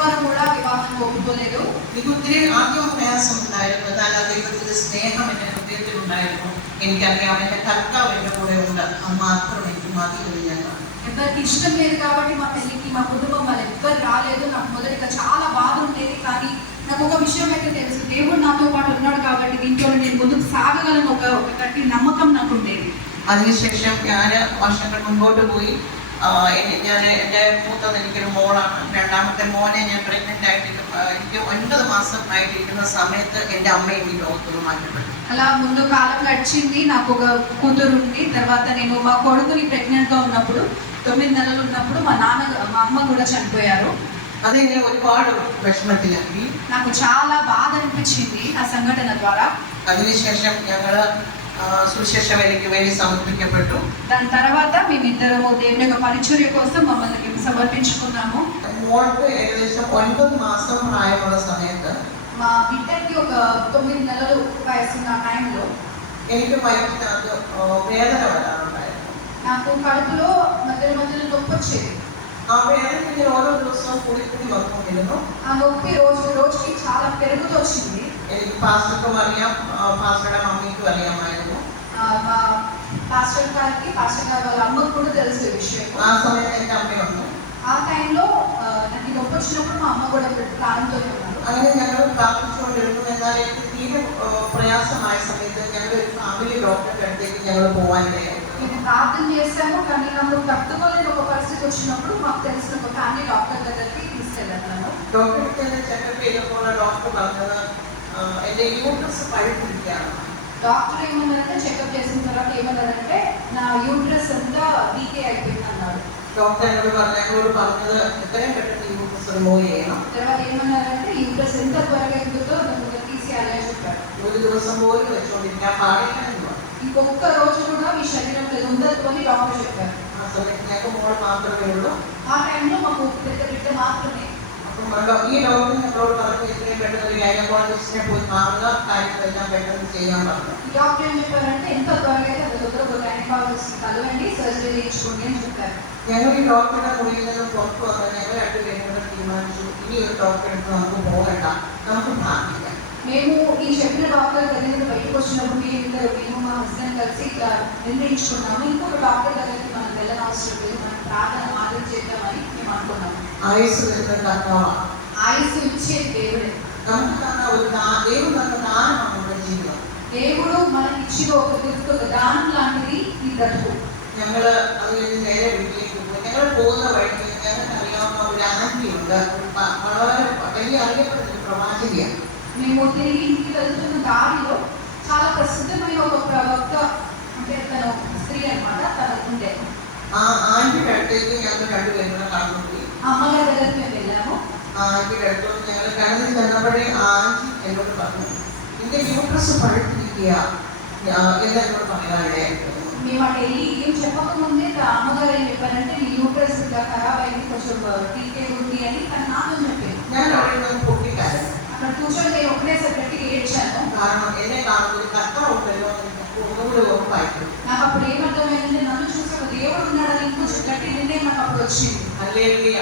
ఎవ్వరు కూడా వివాహం ఒప్పుకోలేదు. എനിക്ക് ഒത്തിരി ആദ്യം പ്രയാസം ഉണ്ടായിരുന്നു. എന്നാൽ ആ ദൈവത്തിന്റെ സ്നേഹം എൻ്റെ ഹൃദയത്തിൽ ഉണ്ടായിരുന്നു. എനിക്കറിയാം എൻ്റെ കർത്താവ് എൻ്റെ കൂടെ ഉണ്ട്. അത് മാത്രം എനിക്ക് മതിയെന്ന് ഞാൻ കാണും. ఎవరికి ఇష్టం లేదు కాబట్టి మా పెళ్ళికి మా కుటుంబం వాళ్ళు ఎవ్వరు రాలేదు. నాకు మొదటిగా చాలా బాధ ఉండేది. కానీ నాకు ఒక విషయం అయితే తెలుసు, దేవుడు నాతో పాటు ఉన్నాడు కాబట్టి దీంట్లో నేను ముందుకు సాగగలను ఒక గట్టి నమ్మకం నాకు ఉండేది. അതിനുശേഷം ഞാൻ വർഷങ്ങൾ മുൻപോട്ട് പോയി. ഞാൻ എൻ്റെ മൂത്തത് എനിക്കൊരു മോളാണ്. രണ്ടാമത്തെ മോനെ ഞാൻ പ്രഗ്നൻ്റ് ആയിട്ട് എനിക്ക് 9 മാസം ആയിട്ടിരിക്കുന്ന സമയത്ത് എൻ്റെ അമ്മയും ఈ లోకంలో మాట్లాడారు. అలా ముందు కాలం గడిచింది. నాకు ఒక కూతురు ఉంది. తర్వాత నేను మా కొడుకుని ప్రెగ్నెంట్గా ఉన్నప్పుడు 9 నెలలు ఉన్నప్పుడు మా అమ్మ కూడా చనిపోయారు. అదే నేను ഒരുപാട് വിഷമത്തിലാക്കി. నాకు చాలా బాధ అనిపించింది ఆ సంఘటన ద్వారా. അതിനുശേഷം ഞങ്ങൾ సుశేష వేదిక వేడి సమర్పించబట్టు. దాని తర్వాత మేమిద్దరము దేవుని యొక్క పరిచర్య కోసం మమ్మల్ని సమర్పించుకున్నాము. മോൾക്ക് ഏകദേശം 9 മാസം പ്രായമുള്ള സമയത്ത് మా బిడ్డకి ఒక 9 నెలలు వయసున్న టైంలో എനിക്ക് വയറ്റിനകത്ത് വേദന വരാറുണ്ടായിരുന്നു. నాకు కడుపులో మధ్యలో నొప్పి వచ్చేది. ఆ వేదన నేను ఓരോ ദിവസവും കൂടി വന്നുകൊണ്ടിരുന്നു. ఆ నొప్పి రోజుకి చాలా పెరుగుతూ వచ్చింది. എനിക്ക് പാസ്റ്റർക്കും അറിയാം, പാസ്റ്ററുടെ മമ്മിക്കും അറിയാമായിരുന്നു. మా పాస్టర్ గారికి వాళ్ళ అమ్మకు కూడా తెలుసు ఈ విషయం. ఆ సమയത്ത് എൻ്റെ അമ്മയുണ്ട്. ఆ టైంలో నాకు నొప్పి వచ్చినప్పుడు మా అమ్మ కూడా ప్రాణంతో ఉన్నారు. അങ്ങനെ ഞങ്ങൾ പ്രാർത്ഥിച്ചുകൊണ്ടിരുന്നു. എന്നാൽ എനിക്ക് തീരെ പ്രയാസമായ സമയത്ത് ഞങ്ങൾ ഒരു ഫാമിലി ഡോക്ടറുടെ അടുത്തേക്ക് ഞങ്ങൾ പോകാനിടയായി. మేము ప్రార్థన చేశాము, కానీ నాకు తట్టుకోలేని ఒక పరిస్థితి వచ్చినప్పుడు మాకు తెలిసిన ఒక ఫ్యామిలీ డాక్టర్ దగ్గరికి తీసుకెళ్ళాను. ഡോക്ടർക്ക് ചെക്കപ്പ് ചെയ്തപ്പോൾ ഡോക്ടർ പറഞ്ഞത് എൻ്റെ യൂട്രസ് പഴുത്തിരിക്കുകയാണ്. డాక్టర్ ఏమన్నారంటే చెకప్ చేసిన తర్వాత ఏమన్నారంటే నా యూట్రస్ అంతా డీకే అయిపోయింది అన్నారు. ഡോക്ടർ എന്നോട് പറഞ്ഞത് എത്രയും പെട്ടെന്ന് യൂട്രസ് റിമൂവ് ചെയ്യണം. తర్వాత ఏమన్నారంటే యూట్రస్ ఎంత త్వరగా ఎదుగుతో దాన్ని తీసేయాలని చెప్పారు. ഒരു ദിവസം പോലും വെച്ചുകൊണ്ടിരിക്കാൻ പാടില്ല എന്ന് പറഞ്ഞു. ఇంకొక రోజు కూడా మీ శరీరంలో ఉండదు అని డాక్టర్ చెప్పారు. ആ സമയത്ത് ഞങ്ങൾക്ക് മോൾ മാത്രമേ ഉള്ളൂ. ఆ టైంలో మాకు బిడ్డ మాత్రమే. അപ്പം ഈ ഡോക്ടർ ഞങ്ങളോട് പറഞ്ഞു എത്രയും പെട്ടെന്ന് ഒരു ഗൈനക്കോളജിസ്റ്റിനെ പോയി കാണുക, കാര്യങ്ങളെല്ലാം പെട്ടെന്ന് ചെയ്യാൻ പറഞ്ഞു. డాక్టర్ ఏం చెప్పారంటే ఎంత త్వరగా అయితే అంత త్వరగా ఒక గైనకాలజిస్ట్ కలవండి, సర్జరీ చేయించుకోండి అని చెప్పారు. ഞങ്ങൾ ഈ ഡോക്ടറുടെ മുറിയിൽ നിന്ന് പുറത്തു വന്ന് ഞങ്ങൾ രണ്ടുപേരും കൂടെ തീരുമാനിച്ചു, ഇനി ഒരു ഡോക്ടറെ അടുത്ത് നമുക്ക് പോകണ്ട, നമുക്ക് പ്രാർത്ഥിക്കാം. మేము ఈ చెప్పిన డాక్టర్ దగ్గర బయటకు వచ్చినప్పుడు మేము మా హస్బెండ్ కలిసి ఇట్లా నిర్ణయించుకున్నాము, ఇంకొక డాక్టర్ దగ్గరికి మనం వెళ్ళనవసరం లేదు, మనం ప్రార్థన మాత్రం చేద్దామని మేము అనుకున్నాము. ആയുസ് വരുന്ന കർത്താവാണ്. ఆయుస్సు ఇచ్చే దేవుడే. നമുക്ക് തന്ന ഒരു ദൈവം തന്ന ദാനമാണ് നമ്മുടെ ജീവിതം. దేవుడు మనకి ఇచ్చిన ఒక గిఫ్ట్, ఒక దానం లాంటిది ఈ బ్రతుకు. ഞങ്ങൾ അത് കഴിഞ്ഞ് നേരെ വീട്ടിലേക്ക് പോയി. ഞങ്ങൾ പോകുന്ന വഴിക്ക് ഞങ്ങൾക്ക് അറിയാവുന്ന ഒരു ആന്റിയുണ്ട്, വളരെ വലിയ അറിയപ്പെടുന്ന ഒരു പ്രവാചകയാണ്. మేము తిరిగి ఇంటికి వెళ్తున్న దారిలో చాలా ప్రసిద్ధమైన ఒక ప్రవక్త, అంటే తను స్త్రీ అన్నమాట, తను ఉండే. ആ ആന്റിയുടെ അടുത്തേക്ക് ഞങ്ങൾ രണ്ടുപേരും കൂടെ കടന്നുപോയി. అమ్మగారి దగ్గరికి మేము వెళ్ళాము. ആ ആന്റിയുടെ അടുത്തോട്ട് ഞങ്ങൾ കടന്നു ചെന്നപ്പോഴേ ആ ആന്റി എന്നോട് പറഞ്ഞു, നിന്റെ യൂട്രസ് പഴുത്തിരിക്കുക എന്നോട് പറയാനിടയായിരുന്നു. మేము అటు వెళ్ళి ఏం చెప్పకముందే అమ్మగారు ఏం చెప్పారంటే నీ యూట్రస్ ఇలా ఖరాబ్ అయింది, కొంచెం టీకే ఉంది అని తను నాతో చెప్పింది. ഞാൻ അവിടെ നിന്ന് പൊട്ടിക്കാരൻ. అక్కడ కూర్చొని నేను ఒకటేసారి గట్టిగా ఏడ్చాను. കാരണം എന്നെ കാണുമ്പോൾ കർത്താവ് ഉണ്ടല്ലോ ഒന്നുകൂടി ഉറപ്പായിട്ടു. నాకు అప్పుడు ఏమర్థమైందంటే నన్ను చూసి ఒక దేవుడు ఉన్నాడని ఇంకొంచెం గట్టి నిర్ణయం నాకు అప్పుడు వచ్చింది. ഹല്ലേലൂയ.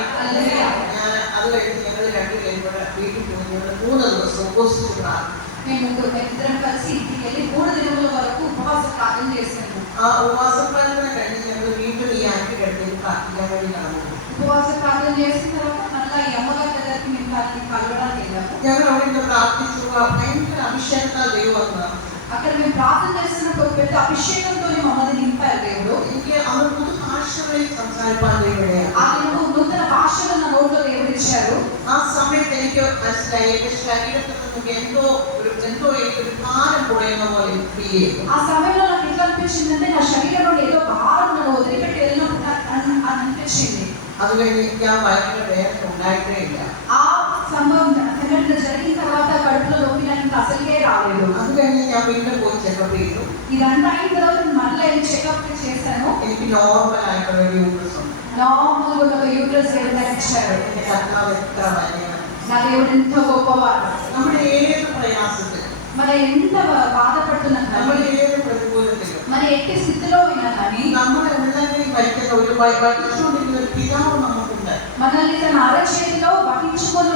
ഞാൻ അത് കഴിഞ്ഞ് ഞങ്ങൾ രണ്ടുപേരും കൂടെ വീട്ടിൽ പോയി. ഞങ്ങൾ 3 ദിവസം ഉപവസിച്ചു പ്രാർത്ഥിച്ചു. మేము ఇద్దరం కలిసి ఇంటికి వెళ్ళి 3 దినముల వరకు ఉపవాస ప్రార్థన చేశాము. ആ ഉപവാസ പ്രാർത്ഥന കഴിഞ്ഞ് ഞങ്ങൾ വീണ്ടും ഈ ആന്റിയുടെ അടുത്തേക്ക് പ്രാർത്ഥിക്കാൻ വേണ്ടി കടന്നു. ఉపవాస ప్రార్థన చేసిన తర్వాత మళ్ళీ ఈ అమ్మగారి దగ్గరికి మేము కలవడానికి వెళ్ళాము. ഞങ്ങൾ അവിടെ നിന്ന് പ്രാർത്ഥിച്ചു. ഭയങ്കര അഭിഷേകത്താൽ ദൈവം വന്നു. అక్కడ మేము ప్రార్థన చేస్తున్నప్పుడు పెద్ద అభిషేకంతో మమ్మల్ని నింపారు దేవుడు. എനിക്ക് അവർ പുതു ഭാഷകളിൽ സംസാരിക്കാൻ ദൈവം. ఆ దినము నూతన భాషలు నా నోట్లో దేవుడు ఇచ్చారు. ആ സമയത്ത് എനിക്ക് മനസ്സിലായി എന്റെ ശരീരത്തിൽ നിന്ന് എന്തോ എനിക്കൊരു ഭാരം കുറയുന്ന പോലെ ഫീൽ ചെയ്തു. ఆ సమయంలో నాకు ఎట్లా అనిపించిందంటే నా శరీరంలో ఏదో భారం నన్ను వదిలిపెట్టి వెళ్ళినప్పుడు అనిపించింది. അത് കഴിഞ്ഞ് എനിക്ക് ആ വയറിന്റെ വേദന ഉണ്ടായിട്ടേ ഇല്ല. ఆ సంఘటన జరిగిన తర్వాత కడుపులో నొప్పి నాకు అసలుకే రాలేదు. അത് കഴിഞ്ഞ് ഞാൻ വീണ്ടും പോയി ചെക്കപ്പ് ചെയ്തു. ఇదంతా అయిన తర్వాత మళ్ళీ చెకప్ చేశాను. എനിക്ക് നോർമൽ ആയിട്ടുള്ള ഒരു യൂട്രസ് ഉണ്ട്. నార్మల్గా ఒక యూట్రస్ ఇచ్చారు. എന്റെ കർത്താവ് എത്ര വലിയവൻ. నా దేవుడు ఎంత గొప్పవాడు. നമ്മുടെ ഏത് പ്രയാസത്തിലും, మన ఎంత బాధపడుతున్నా നമ്മുടെ ഏത് പ്രതികൂലത്തിലും, మన ఎట్టి స్థితిలో అయినా కానీ നമ്മുടെ ഉള്ളങ്ങളിൽ വഹിക്കുന്ന ഒരു വഹിച്ചുകൊണ്ടിരിക്കുന്ന ഒരു പിതാവ് നമുക്കുണ്ട്. మనల్ని తన అరచేతిలో వహించుకొని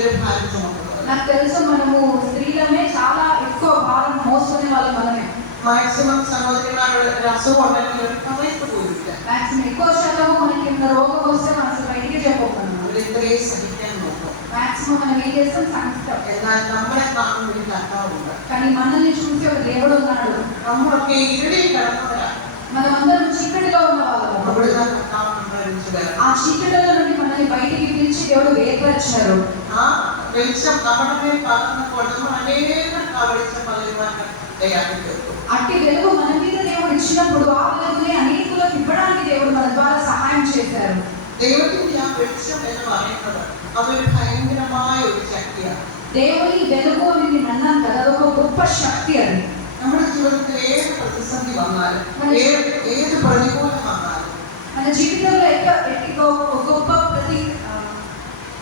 കൂടുതൽ ഭാരം ചുമക്കുന്നത്. నాకు తెలుసు మనము స్త్రీలమే చాలా ఎక్కువ భారం మోసుకునే వాళ్ళం మనమే. മാക്സിമം സഹോദരിമാരുടെ ഒരു അസുഖം ഉണ്ടെങ്കിൽ ഒരു സമയത്ത് പോയില്ല. మాక్సిమం ఎక్కువ శాతం మనకి ఏమైనా రోగం వస్తే మనం అసలు బయటికి చెప్పకుండా അവർ ഇത്രയും സഹിക്കാൻ നോക്കും. మాక్సిమం మనం ఏం చేస్తాం సహిస్తాం. എന്നാൽ നമ്മളെ കാണുന്ന ഒരു കർത്താവുണ്ട്. కానీ మనల్ని చూసి ఒక దేవుడు ఉన్నాడు. നമ്മളൊക്കെ ഇരുളിൽ കിടന്നവരാണ്. మనమందరం చీకటిలో ఉన్న వాళ్ళం. അവിടുന്ന് കർത്താവ് നമ്മളെ വിളിച്ചത്. ఆ చీకటిలో నుండి మనల్ని బయటికి పిలిచి దేవుడు వేర్పరిచారు. ആ വെളിച്ചം നമ്മുടെ മേൽ പകർന്നപ്പോൾ നമ്മൾ അനേകം ആ വെളിച്ചം പകരുവാൻ തയ്യാറി തീർക്കും. అట్టి వెలుగు మన మీద దేవుడు ఇచ్చినప్పుడు ఆ వెలుగుని అనేకులకు ఇవ్వడానికి దేవుడు మన ద్వారా సహాయం చేశారు. ദൈവത്തിന്റെ ആ വെളിച്ചം എന്ന് പറയുന്നത് അതൊരു ഭയങ്കരമായ ഒരു ശക്തിയാണ്. దేవుని వెలుగు అని నేను అన్నాను కదా, అదొక గొప్ప శక్తి అది. നമ്മുടെ ജീവിതത്തിൽ ഏത് പ്രതിസന്ധി വന്നാലും ഏത് പ്രതികൂലം വന്നാലും మన జీవితంలో ఎట్టి గొప్ప ప్రతి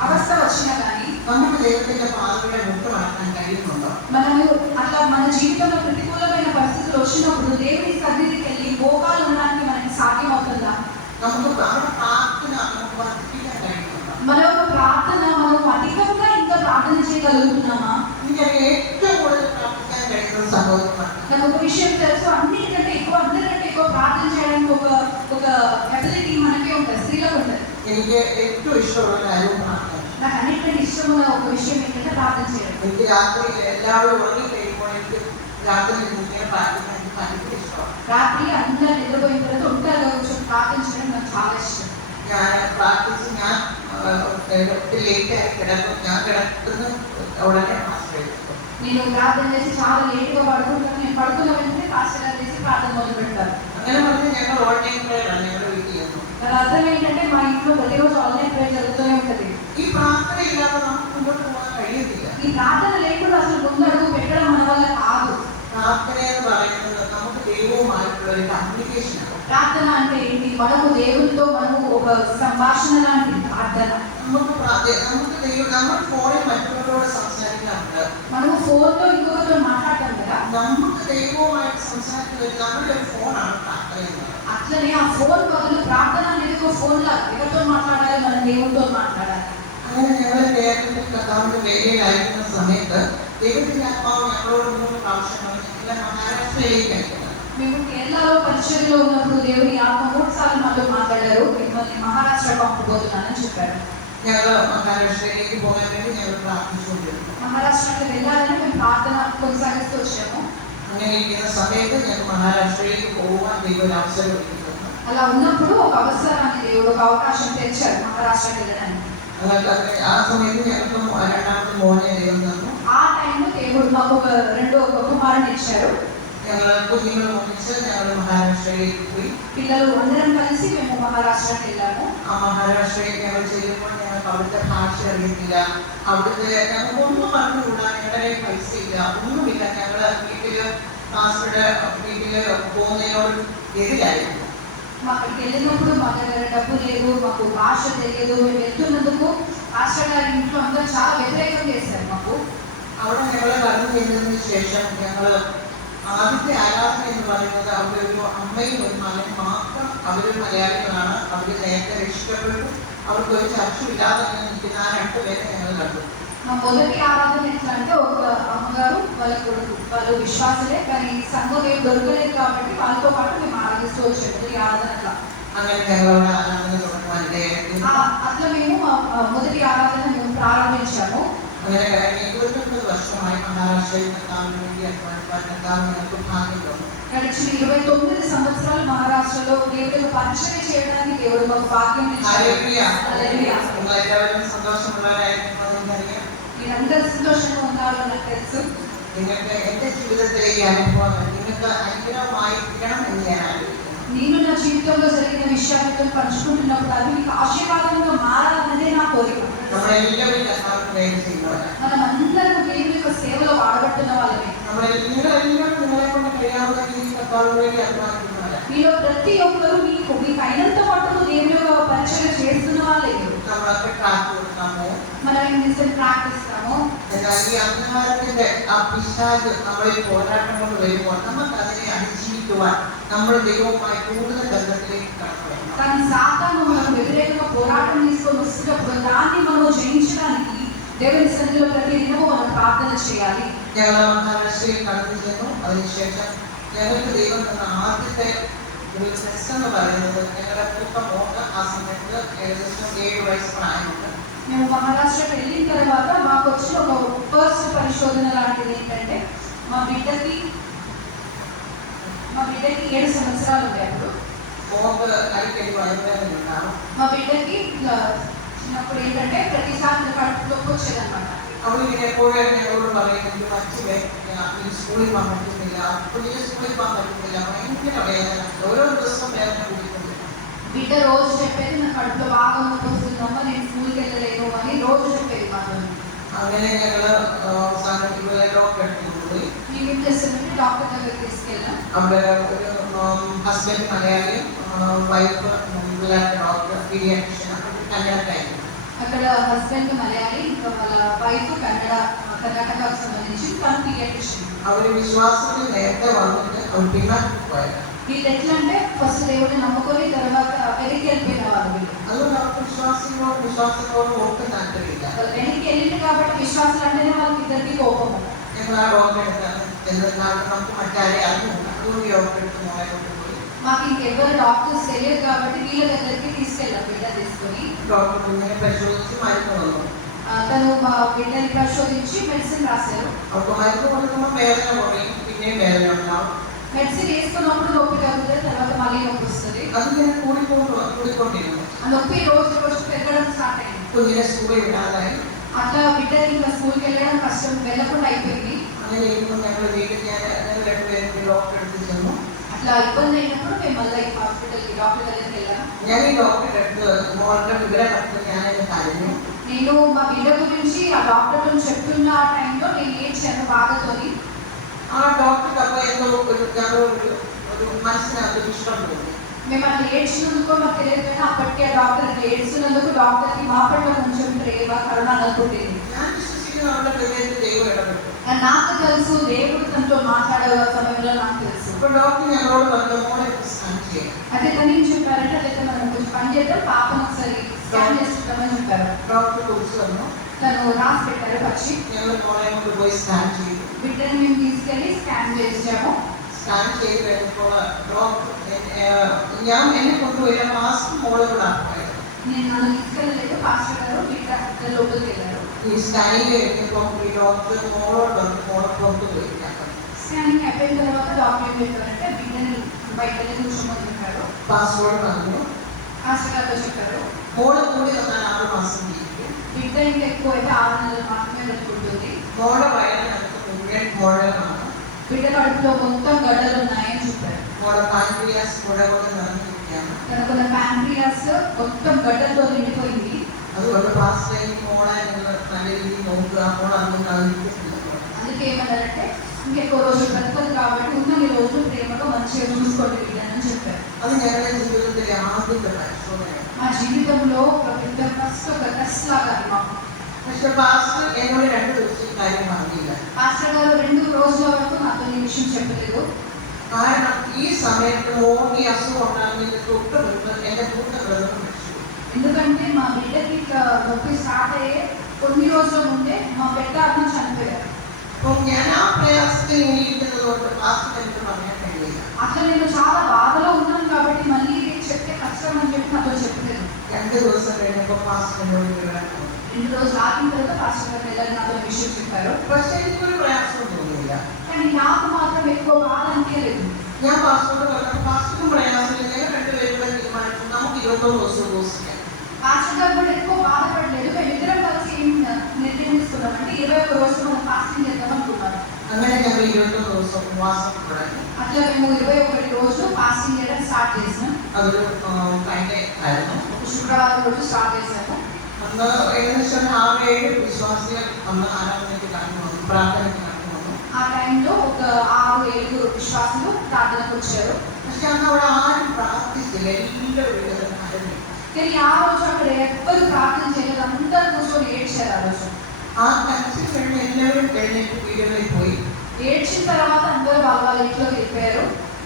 అవస్థ వచ్చినా కానీ നമ്മുടെ ദൈവത്തിന്റെ പാതയുടെ മുട്ട് മടക്കാൻ കഴിയുന്നുണ്ടോ? మనము అట్లా మన జీవితంలో ప్రతికూలమైన పరిస్థితులు వచ్చినప్పుడు దేవుని సన్నిధికి వెళ్ళి మోకాలు ఉండడానికి మనకి సాధ్యం అవుతుందా? നമുക്ക് നമ്മുടെ പ്രാർത്ഥന നമുക്ക് വർദ്ധിപ്പിക്കാൻ കഴിയുന്നുണ്ടോ? మన యొక్క ప్రార్థన మనం అధికంగా ఇంకా ప్రార్థన చేయగలుగుతున్నామా? എനിക്കറിയാം ഏറ്റവും കൂടുതൽ പ്രാർത്ഥിക്കാൻ കഴിയുന്നത് സഹോദരന്മാർ. నాకు ఒక విషయం తెలుసు, అందరికంటే ఎక్కువ ప్రార్థన చేయడానికి ఒక ఎబిలిటీ మనకే ఉంటుంది, స్త్రీలకు ఉంటుంది. എനിക്ക് ഏറ്റവും ഇഷ്ടമുള്ള കാര്യവും പ്രാർത്ഥന. నాకు అన్నిటికంటే ఇష్టమున్న ఒక విషయం ఏంటంటే ప్రార్థన చేయడం. എനിക്ക് രാത്രി എല്ലാവരും ഉറങ്ങി കഴിയുമ്പോൾ എനിക്ക് രാത്രി ഇങ്ങനെ പ്രാർത്ഥിക്കാൻ എനിക്ക് ഭയങ്കര ഇഷ്ടമാണ്. రాత్రి అందరూ నిద్రపోయిన తర్వాత ఒంటరిగా కూర్చొని ప్రార్థన చేయడం నాకు చాలా ఇష్టం. ഞാൻ പ്രാർത്ഥിച്ച് ഞാൻ ലേറ്റായി കിടക്കും. ഞാൻ കിടക്കുന്ന ഉടനെ ആശ്രയിക്കും. నేను ప్రార్థన చేసి చాలా లేట్గా పడుకుంటాను. నేను పడుకున్న వెంటనే పాస్టర్ చేసి ప్రార్థన మొదలు పెడతారు. അങ്ങനെ പറഞ്ഞ് ഞങ്ങൾ ഓൺലൈൻ പ്രേയറാണ് ഞങ്ങളുടെ വീട്ടിൽ ചെയ്യുന്നത്. దాని అర్థం ఏంటంటే మా ఇంట్లో ప్రతిరోజు ఆన్లైన్ ప్రేయర్ జరుగుతూనే ఉంటుంది. ഈ പ്രാർത്ഥന ഇല്ലാതെ നമുക്ക് മുന്നോട്ട് പോകാൻ കഴിയത്തില്ല. ఈ ప్రార్థన లేకుండా అసలు ముందడుగు పెట్టడం మన వల్ల కాదు. പ്രാർത്ഥന എന്ന് പറയുന്നത് നമുക്ക് ദൈവവുമായിട്ടുള്ള ഒരു കമ്മ്യൂണിക്കേഷനാണ്. ప్రార్థన అంటే ఏంటి? మనము దేవునితో మనము ఒక సంభాషణ లాంటి ప్రార్థన. നമ്മൾ ഫോണിൽ മറ്റുള്ളവരോട് സംസാരിക്കാറുണ്ട്. మనము ఫోన్లో ఇంకొకరితో మాట్లాడతాం కదా, നമുക്ക് ദൈവവുമായിട്ട് സംസാരിക്കുന്നത് നമ്മുടെ ഒരു ഫോണാണ് പ്രാർത്ഥന എന്നത്. అట్లనే ఆ ఫోన్ బదులు ప్రార్థన అనేది ఒక ఫోన్ లాగా ఎవరితో మాట్లాడాలి? మనం దేవునితో మాట్లాడాలి. അങ്ങനെ ഞങ്ങൾ കേരളത്തിൽ കർത്താവിന്റെ വേലയിലായിരിക്കുന്ന സമയത്ത് ദൈവത്തിന്റെ ആത്മാവ് ഞങ്ങളോട് 3 പ്രാവശ്യം ഞങ്ങളെ മഹാരാഷ്ട്രയിലേക്ക് അയക്കുന്നത്. మేము కేరళలో పరిచర్యలో ఉన్నప్పుడు దేవుని ఆత్మ 3 సార్లు మాతో మాట్లాడారు. మిమ్మల్ని మహారాష్ట్ర పంపబోతున్నానని చెప్పారు. ഞങ്ങൾ മഹാരാഷ്ട്രയിലേക്ക് പോകാൻ വേണ്ടി ഞങ്ങൾ പ്രാർത്ഥിച്ചുകൊണ്ടിരുന്നു. మహారాష్ట్రకి వెళ్ళాలని మేము ప్రార్థన కొనసాగిస్తూ వచ్చాము. അങ്ങനെ ഇരിക്കുന്ന സമയത്ത് ഞങ്ങൾ മഹാരാഷ്ട്രയിലേക്ക് പോകാൻ ദൈവം ഒരു അവസരം ഒരുക്കി തന്നു. అలా ఉన్నప్పుడు ఒక అవసరాన్ని దేవుడు ఒక అవకాశం తెచ్చాడు మహారాష్ట్రకి వెళ్ళడానికి. ആ സമയത്ത് ഞങ്ങൾക്ക് രണ്ടാമത്തെ മോനെ ദൈവം തന്നു. ఆ టైంలో దేవుడు మాకు ఒక కుమారుని ఇచ్చారు. ഞങ്ങൾ കുഞ്ഞുങ്ങൾ ഒന്നിച്ച് ഞങ്ങൾ മഹാരാഷ്ട്രയിലേക്ക് പോയി. పిల్లలు అందరం కలిసి మేము మహారాష్ట్రకి వెళ్ళాము. ആ മഹാരാഷ്ട്രയിൽ ഞങ്ങൾ ചെല്ലുമ്പോൾ ഞങ്ങൾക്ക് അവിടുത്തെ ഭാഷ അറിയത്തില്ല. അവിടുത്തെ ഞങ്ങൾക്ക് ഒന്നും പറഞ്ഞുകൂടാ. ഞങ്ങളുടെ കയ്യിൽ പൈസ ഇല്ല, ഒന്നുമില്ല. ഞങ്ങൾ വീട്ടില് പാസ്റ്ററുടെ വീട്ടില് പോകുന്നതിനോട് എതിരായിരുന്നു. అక్కడికి వెళ్ళినప్పుడు మా దగ్గర డబ్బు లేదు, మాకు భాష తెలియదు. మేము వెళ్తున్నందుకు పాస్టర్ గారి ఇంట్లో అందరూ చాలా వ్యతిరేకం చేశారు మాకు. അവിടെ ഞങ്ങൾ കടന്നു ചെന്നതിന് ശേഷം ഞങ്ങൾ ആദ്യത്തെ ആരാധന എന്ന് പറയുന്നത് അവിടെ ഒരു അമ്മയും ഒരു മകനും മാത്രം. അവരൊരു മലയാളികളാണ്. അവർ നേരത്തെ രക്ഷിക്കപ്പെട്ടു. അവർക്ക് ഒരു ചർച്ചയില്ലാതെ നിൽക്കുന്ന ആ 2 പേരെ ഞങ്ങൾ കണ്ടു. మా మొదటి ఆరాధన ఎట్లా అంటే ఒక అమ్మగారు వాళ్ళ కొడుకు, వాళ్ళు విశ్వాసులే కానీ సంఘం ఏం దొరకలేదు కాబట్టి వాళ్ళతో పాటు మేము ఆరాధిస్తూ వచ్చాము. మొదటి ఆరాధన అట్లా അങ്ങനെ ഞങ്ങളുടെ ആരാധന തുടങ്ങുവാൻ ഇടയായി. అట్లా మేము మొదటి ఆరాధన మేము ప్రారంభించాము. അങ്ങനെ 29 വർഷമായി മഹാരാഷ്ട്രയിൽ കർത്താവിന് വേണ്ടി അധ്വാനിക്കാൻ കർത്താവ് ഞങ്ങൾക്ക് ഭാഗ്യം തന്നു. గడిచిన 29 సంవత్సరాలు మహారాష్ట్రలో దేవుడికి పరిచయం చేయడానికి దేవుడు మాకు భాగ్యం ఇచ్చారు. హల్లెలూయా. എല്ലാവരും സന്തോഷമുള്ളവരായിരിക്കും. അറിയാം మీరందరూ సంతోషంగా ఉన్నారో నాకు తెలుసు. നിങ്ങൾക്ക് എൻ്റെ ജീവിതത്തിലെ ഈ അനുഭവങ്ങൾ നിങ്ങൾക്ക് അനുഗ്രഹമായി തീരണം എന്ന് ഞാൻ ആഗ്രഹിക്കുന്നു. నేను నా జీవితంలో జరిగిన విషయాలతో పంచుకుంటున్నప్పుడు అది మీకు ఆశీర్వాదంగా మారాలన్నదే నా కోరిక. നമ്മളെല്ലാവരും കർത്താവിന് വേല ചെയ്യുന്നവരാണ്. మనం అందరం దేవుని యొక్క సేవలో వాడబడుతున్న వాళ్ళమే. നിങ്ങളെല്ലാവരും നിങ്ങളെ കൊണ്ട് കഴിയാവുന്ന രീതിയിൽ കർത്താവിന് വേണ്ടി അധ്വാനിക്കുന്നവരാണ്. మీలో ప్రతి ఒక్కరు మీకు అయినంత మట్టుకు దేవుని యొక్క పరిచయం చేస్తున్న వాళ్ళే. നമ്മളൊക്കെ ട്രാക്ക് കൊടുക്കാമോ? మనం ఏం చేస్తే ప్రార్థిస్తాము. എന്നാൽ ഈ അന്ധകാരത്തിന്റെ ആ പിശാച് നമ്മളിൽ പോരാട്ടം കൊണ്ട് വരുമ്പോൾ നമുക്ക് അതിനെ അതിജീവിക്കുവാൻ നമ്മൾ ദൈവവുമായി കൂടുതൽ ബന്ധത്തിലേക്ക് കടന്നു വരണം. కానీ సాతాను మనం వ్యతిరేకంగా పోరాటం తీసుకొని వస్తున్నప్పుడు దాన్ని మనం జయించడానికి దేవుని సన్నిధిలో ప్రతి దినము మనం ప్రార్థన చేయాలి. ഞങ്ങൾ മഹാരാഷ്ട്രയിൽ കടന്നു ചെന്നു. അതിനുശേഷം ഞങ്ങൾക്ക് ദൈവം തന്ന ആദ്യത്തെ ഒരു ടെസ്റ്റ് എന്ന് പറയുന്നത് ഞങ്ങളുടെ മൂത്ത മോക്ക് ആ സമയത്ത് ഏകദേശം 7 വയസ്സ് പ്രായമുണ്ട്. మేము మహారాష్ట్రకి వెళ్ళిన తర్వాత మాకు వచ్చిన ఒక ఫస్ట్ పరిశోధన లాంటిది ఏంటంటే మా బిడ్డకి 7 సంవత్సరాలు ఉంటాయి. అప్పుడు മോക്ക് കൈക്കടി വയറുവേദന ഉണ്ടാവും. మా బిడ్డకి చిన్నప్పుడు ఏంటంటే ప్రతిసారి కడుపు నొప్పి వచ్చేదన్నమాట. അവളിങ്ങനെ എപ്പോഴും ഞങ്ങളോട് പറയും, എനിക്ക് പറ്റില്ല, സ്കൂളിൽ പോകാൻ പറ്റുന്നില്ല, കുഞ്ഞിന് സ്കൂളിൽ പോകാൻ പറ്റുന്നില്ല, ഭയങ്കര വേദന, ഓരോ ദിവസവും വേദന കൂടിക്കൊണ്ട്. బిడ్డ రోజు చెప్పేది నా కడుపులో బాగా నొప్పి వస్తుందమ్మా, నేను స్కూల్కి వెళ్ళలేను అని రోజు చెప్పేది మాతో. അങ്ങനെ ഞങ്ങള് അവസാനം ഇവരെ ഡോക്ടറെ അടുത്ത് കൊണ്ടുപോയി. మేమేం చేస్తామంటే డాక్టర్ దగ్గరికి తీసుకెళ్ళాం. അവിടെ ഒരു ഹസ്ബൻഡ് മലയാളിയും വൈഫ് ഡോക്ടർ പീഡിയാട്രിഷ്യൻ, അപ്പൊ കന്നഡക്കായിരുന്നു. అక్కడ హస్బెండ్ మలయాళి, ఇంకా వాళ్ళ వైఫ్ కర్ణాటకకు సంబంధించి తను పీడియాట్రిషియన్. അവര് വിശ്വാസത്തിൽ നേരത്തെ വന്നിട്ട് അവർ പിന്നാക്കി പോയത്. వీళ్ళు ఎట్లా అంటే ఫస్ట్ దేవుడిని నమ్ముకొని తర్వాత వెనక్కి వెళ్ళిపోయిన వాళ్ళు. వీళ్ళు അതുകൊണ്ട് അവർക്ക് വിശ്വാസത്തോട് ഒട്ടും താല്പര്യമില്ല. వాళ్ళు వెనక్కి వెళ్ళింది కాబట్టి విశ్వాసాలు అంటేనే వాళ్ళకి ఇద్దరికి కోపము. ഞങ്ങൾ ആ ഡോക്ടറെ അടുത്താണ് ചെന്നിരുന്നാൽ നമുക്ക് മറ്റാരെ അറിഞ്ഞുകൂടാ. അതുകൊണ്ട് ഡോക്ടറെ അടുത്ത് മോളെ കൊണ്ടുപോയി. మాకు ఇంకెవరు డాక్టర్స్ తెలియదు కాబట్టి వీళ్ళ దగ్గరికి తీసుకెళ్ళాం. బిడ్డ తీసుకొని ഡോക്ടർ കുഞ്ഞിനെ പരിശോധിച്ച് മരുന്ന് തന്നു. తను మా బిడ్డని పరిశోధించి మెడిసిన్ రాశారు. അവർക്ക് മരുന്ന് കൊടുക്കുമ്പോൾ വേദന കുറയും, പിന്നെയും വേദന ഉണ്ടാവും. మెడిసిన్ వేసుకున్నప్పుడు నొప్పి తగ్గుతుంది, తర్వాత మళ్ళీ నొప్పి వస్తుంది. അതിങ്ങനെ കൂടിക്കൊണ്ടിരുന്നു. ఆ నొప్పి రోజు రోజు పెరగడం స్టార్ట్ అయింది. കുഞ്ഞിനെ സ്കൂളിൽ വിടാതായി. అట్లా బిడ్డని ఇంకా స్కూల్కి వెళ్ళడం కష్టం, వెళ్ళకుండా అయిపోయింది. അങ്ങനെ ഇരിക്കുമ്പോൾ ഞങ്ങൾ വീട്ടിൽ ഞങ്ങൾ രണ്ടുപേരും ഡോക്ടറെ അടുത്ത് ചെന്നു. అట్లా ఇబ్బంది అయినప్పుడు మేము మళ్ళీ హాస్పిటల్కి డాక్టర్ దగ్గరికి వెళ్ళాము. ഞാൻ ഈ ഡോക്ടറെ അടുത്ത് മോളുടെ വിവരം അടുത്ത് ഞാനത് കരഞ്ഞു. నేను మా బిడ్డ గురించి ఆ డాక్టర్తో చెప్తున్న ఆ టైంలో నేను ఏడ్చాను బాధతోని. ആ ഡോക്ടർക്ക് അപ്പോൾ എന്തോ ഒരു മനസ്സിനകത്തൊരു ഇഷ്ടം തോന്നി. మేము అట్లా ఏడ్చినందుకో మాకు తెలియదు కానీ అప్పటికే ఆ డాక్టర్ అట్లా ఏడ్చినందుకు డాక్టర్కి మా పట్ల కొంచెం ప్రేమ కరుణ అనుకుంటుంది. ഞാൻ വിശ്വസിക്കുന്ന അവരുടെ ഹൃദയത്തിൽ ദൈവം ഇടപെട്ടു. నాకు తెలుసు దేవుడు తనతో మాట్లాడే సమయంలో నాకు తెలుసు. അപ്പോൾ ഡോക്ടർ ഞങ്ങളോട് പറഞ്ഞു, മോളെ സ്കാൻ ചെയ്യാം. అదే తను ఏం చెప్పారంటే అదైతే మనం కొంచెం పని చేద్దాం, పాపను ఒకసారి స్కాన్ చేస్తుంటామని చెప్పారు. ഡോക്ടർ കുറിച്ച് വന്നു. తను రాసి పెట్టారు వచ్చి. ഞങ്ങൾ മോളെ കൊണ്ട് പോയി സ്കാൻ ചെയ്തു. బిడ్డని మేము తీసుకెళ్ళి స్కాన్ చేసాము. സ്കാൻ ചെയ്ത് കഴിഞ്ഞപ്പോൾ ഡോക്ടർ എന്നെ കൊണ്ടുപോയി മാസ്ക് മോളോടാണ് പോയത്. నేను నన్ను తీసుకెళ్ళలేదు, పాస్టర్ గారు బిడ్డ లోపలికి వెళ్ళారు. ഈ സ്കാനിങ് കഴിഞ്ഞപ്പോൾ ഈ ഡോക്ടർ മോളോട് വന്ന് മോളെ കൊണ്ടുപോയി. స్కానింగ్ అయిపోయిన తర్వాత డాక్టర్ ఏం చెప్పారంటే బిడ్డని బయటనే కూర్చోమని చెప్పారు. പാസ്വേഡ് പറഞ്ഞു. పాస్టర్ గారితో చెప్పారు മോളെ കൂടി വന്നാൽ 6 മാസം ജീവിക്കും. బిడ్డ ఇంకా ఎక్కువ అయితే 6 నెలలు మాత్రమే బ్రతుకుంటుంది. മോളുടെ വയറിനകത്ത് മുഴുവൻ മുഴകളാണ്. బిడ్డ కడుపులో మొత్తం గడ్డలు ఉన్నాయని చెప్పారు. മോളുടെ പാൻക്രിയാസ് മുഴ കൊണ്ട് നിറഞ്ഞിരിക്കുകയാണ്. తనకున్న ప్యాంక్రియాస్ మొత్తం గడ్డలతో నిండిపోయింది. അതുകൊണ്ട് പാസ്റ്റർ മോളെ നിങ്ങൾ നല്ല രീതിയിൽ നോക്കുക, മോൾ അന്നും കളിക്കുന്നില്ല. అందుకే ఏమన్నారంటే ఇంకెక్కువ రోజులు బ్రతకదు కాబట్టి ఉన్నన్ని రోజులు ప్రేమగా మంచిగా చూసుకోండి బిడ్డని చెప్పారు. അത് ഞങ്ങളുടെ ജീവിതത്തിലെ ആദ്യത്തെ പരിശോധനയാണ്. మా జీవితంలో ఒక పెద్ద ఫస్ట్ ఒక టెస్ట్ లాగా మాకు. പക്ഷെ പാസ്റ്റർ എന്നോട് 2 ദിവസം കാര്യം പറഞ്ഞില്ല. పాస్టర్ గారు 2 రోజుల వరకు నాతో ఈ విషయం చెప్పలేదు. കാരണം ഈ സമയത്ത് മോൾക്ക് ഈ അസുഖം ഉണ്ടാകുന്നതിന് തൊട്ട് മുൻപ് എൻ്റെ മൂത്ത ബ്രദർ മരിച്ചു. ఎందుకంటే మా బిడ్డకి ఇట్లా నొప్పి స్టార్ట్ అయ్యే కొన్ని రోజుల ముందే మా పెద్ద అన్న చనిపోయారు. അപ്പോൾ ഞാൻ ആ പ്രയാസത്തിൽ ഇങ്ങനെ ഇരിക്കുന്നത് കൊണ്ട് പാസ്റ്റർ എനിക്ക് പറയാൻ കഴിയില്ല. అట్లా నేను చాలా బాధలో ఉన్నాను కాబట్టి మళ్ళీ చెప్తే కష్టం అని చెప్పి నాతో చెప్పలేదు. 2 ദിവസം കഴിഞ്ഞപ്പോൾ പാസ്റ്റർ എന്നോട് വിവരം പറഞ്ഞു. 2 రోజులు ఆగిన తర్వాత పాస్టర్ గారు వెళ్ళారు, నాతో ఈ విషయం చెప్పారు. പക്ഷേ എനിക്കൊരു പ്രയാസം തോന്നിയില്ല. కానీ నాకు మాత్రం ఎక్కువ బాధ అనిపించలేదు. ഞാൻ പാസ്റ്ററോട് പറഞ്ഞു, പാസ്റ്ററും പ്രയാസമില്ല, ഞങ്ങൾ 2 പേരും കൂടെ തീരുമാനിച്ചു നമുക്ക് 21 ദിവസം ഉപവസിക്കാം. పాస్టర్ గారు కూడా ఎక్కువ బాధపడలేదు. మేమిద్దరం కలిసి ఏం నిర్ణయం తీసుకున్నామంటే 21 రోజులు మనం ఫాస్టింగ్ చేద్దాం అనుకున్నాను. അങ്ങനെ ഞങ്ങൾ 21 ദിവസം ഉപവാസം തുടങ്ങി. అట్లా మేము 21 రోజులు ఫాస్టింగ్ చేయడం స్టార్ట్ చేసాం. അതൊരു ഫ്രൈഡേ ആയിരുന്നു. శుక్రవారం రోజు స్టార్ట్ చేశాము. അന്ന് ഏകദേശം 6-7 വിശ്വാസികൾ അന്ന് ആരാധനയ്ക്ക് കടന്നു വന്നു, പ്രാർത്ഥനയ്ക്ക് കടന്നു വന്നു. ఆ టైంలో ఒక 6-7 విశ్వాసులు ప్రార్థనకు వచ్చారు. പക്ഷെ അന്ന് അവിടെ ആരും പ്രാർത്ഥിച്ചില്ല, എല്ലാവരും കരഞ്ഞു. కానీ ఆ రోజు అక్కడ ఎవ్వరు ప్రార్థన చేయలేదు, అందరూ కూర్చొని ఏడ్చారు. ఆ రోజు ആ കരച്ചിൽ കഴിഞ്ഞ് എല്ലാവരും എഴുന്നേറ്റ് വീടുകളിൽ പോയി. ఏడ్చిన తర్వాత అందరూ వాళ్ళ ఇంట్లోకి వెళ్ళిపోయారు.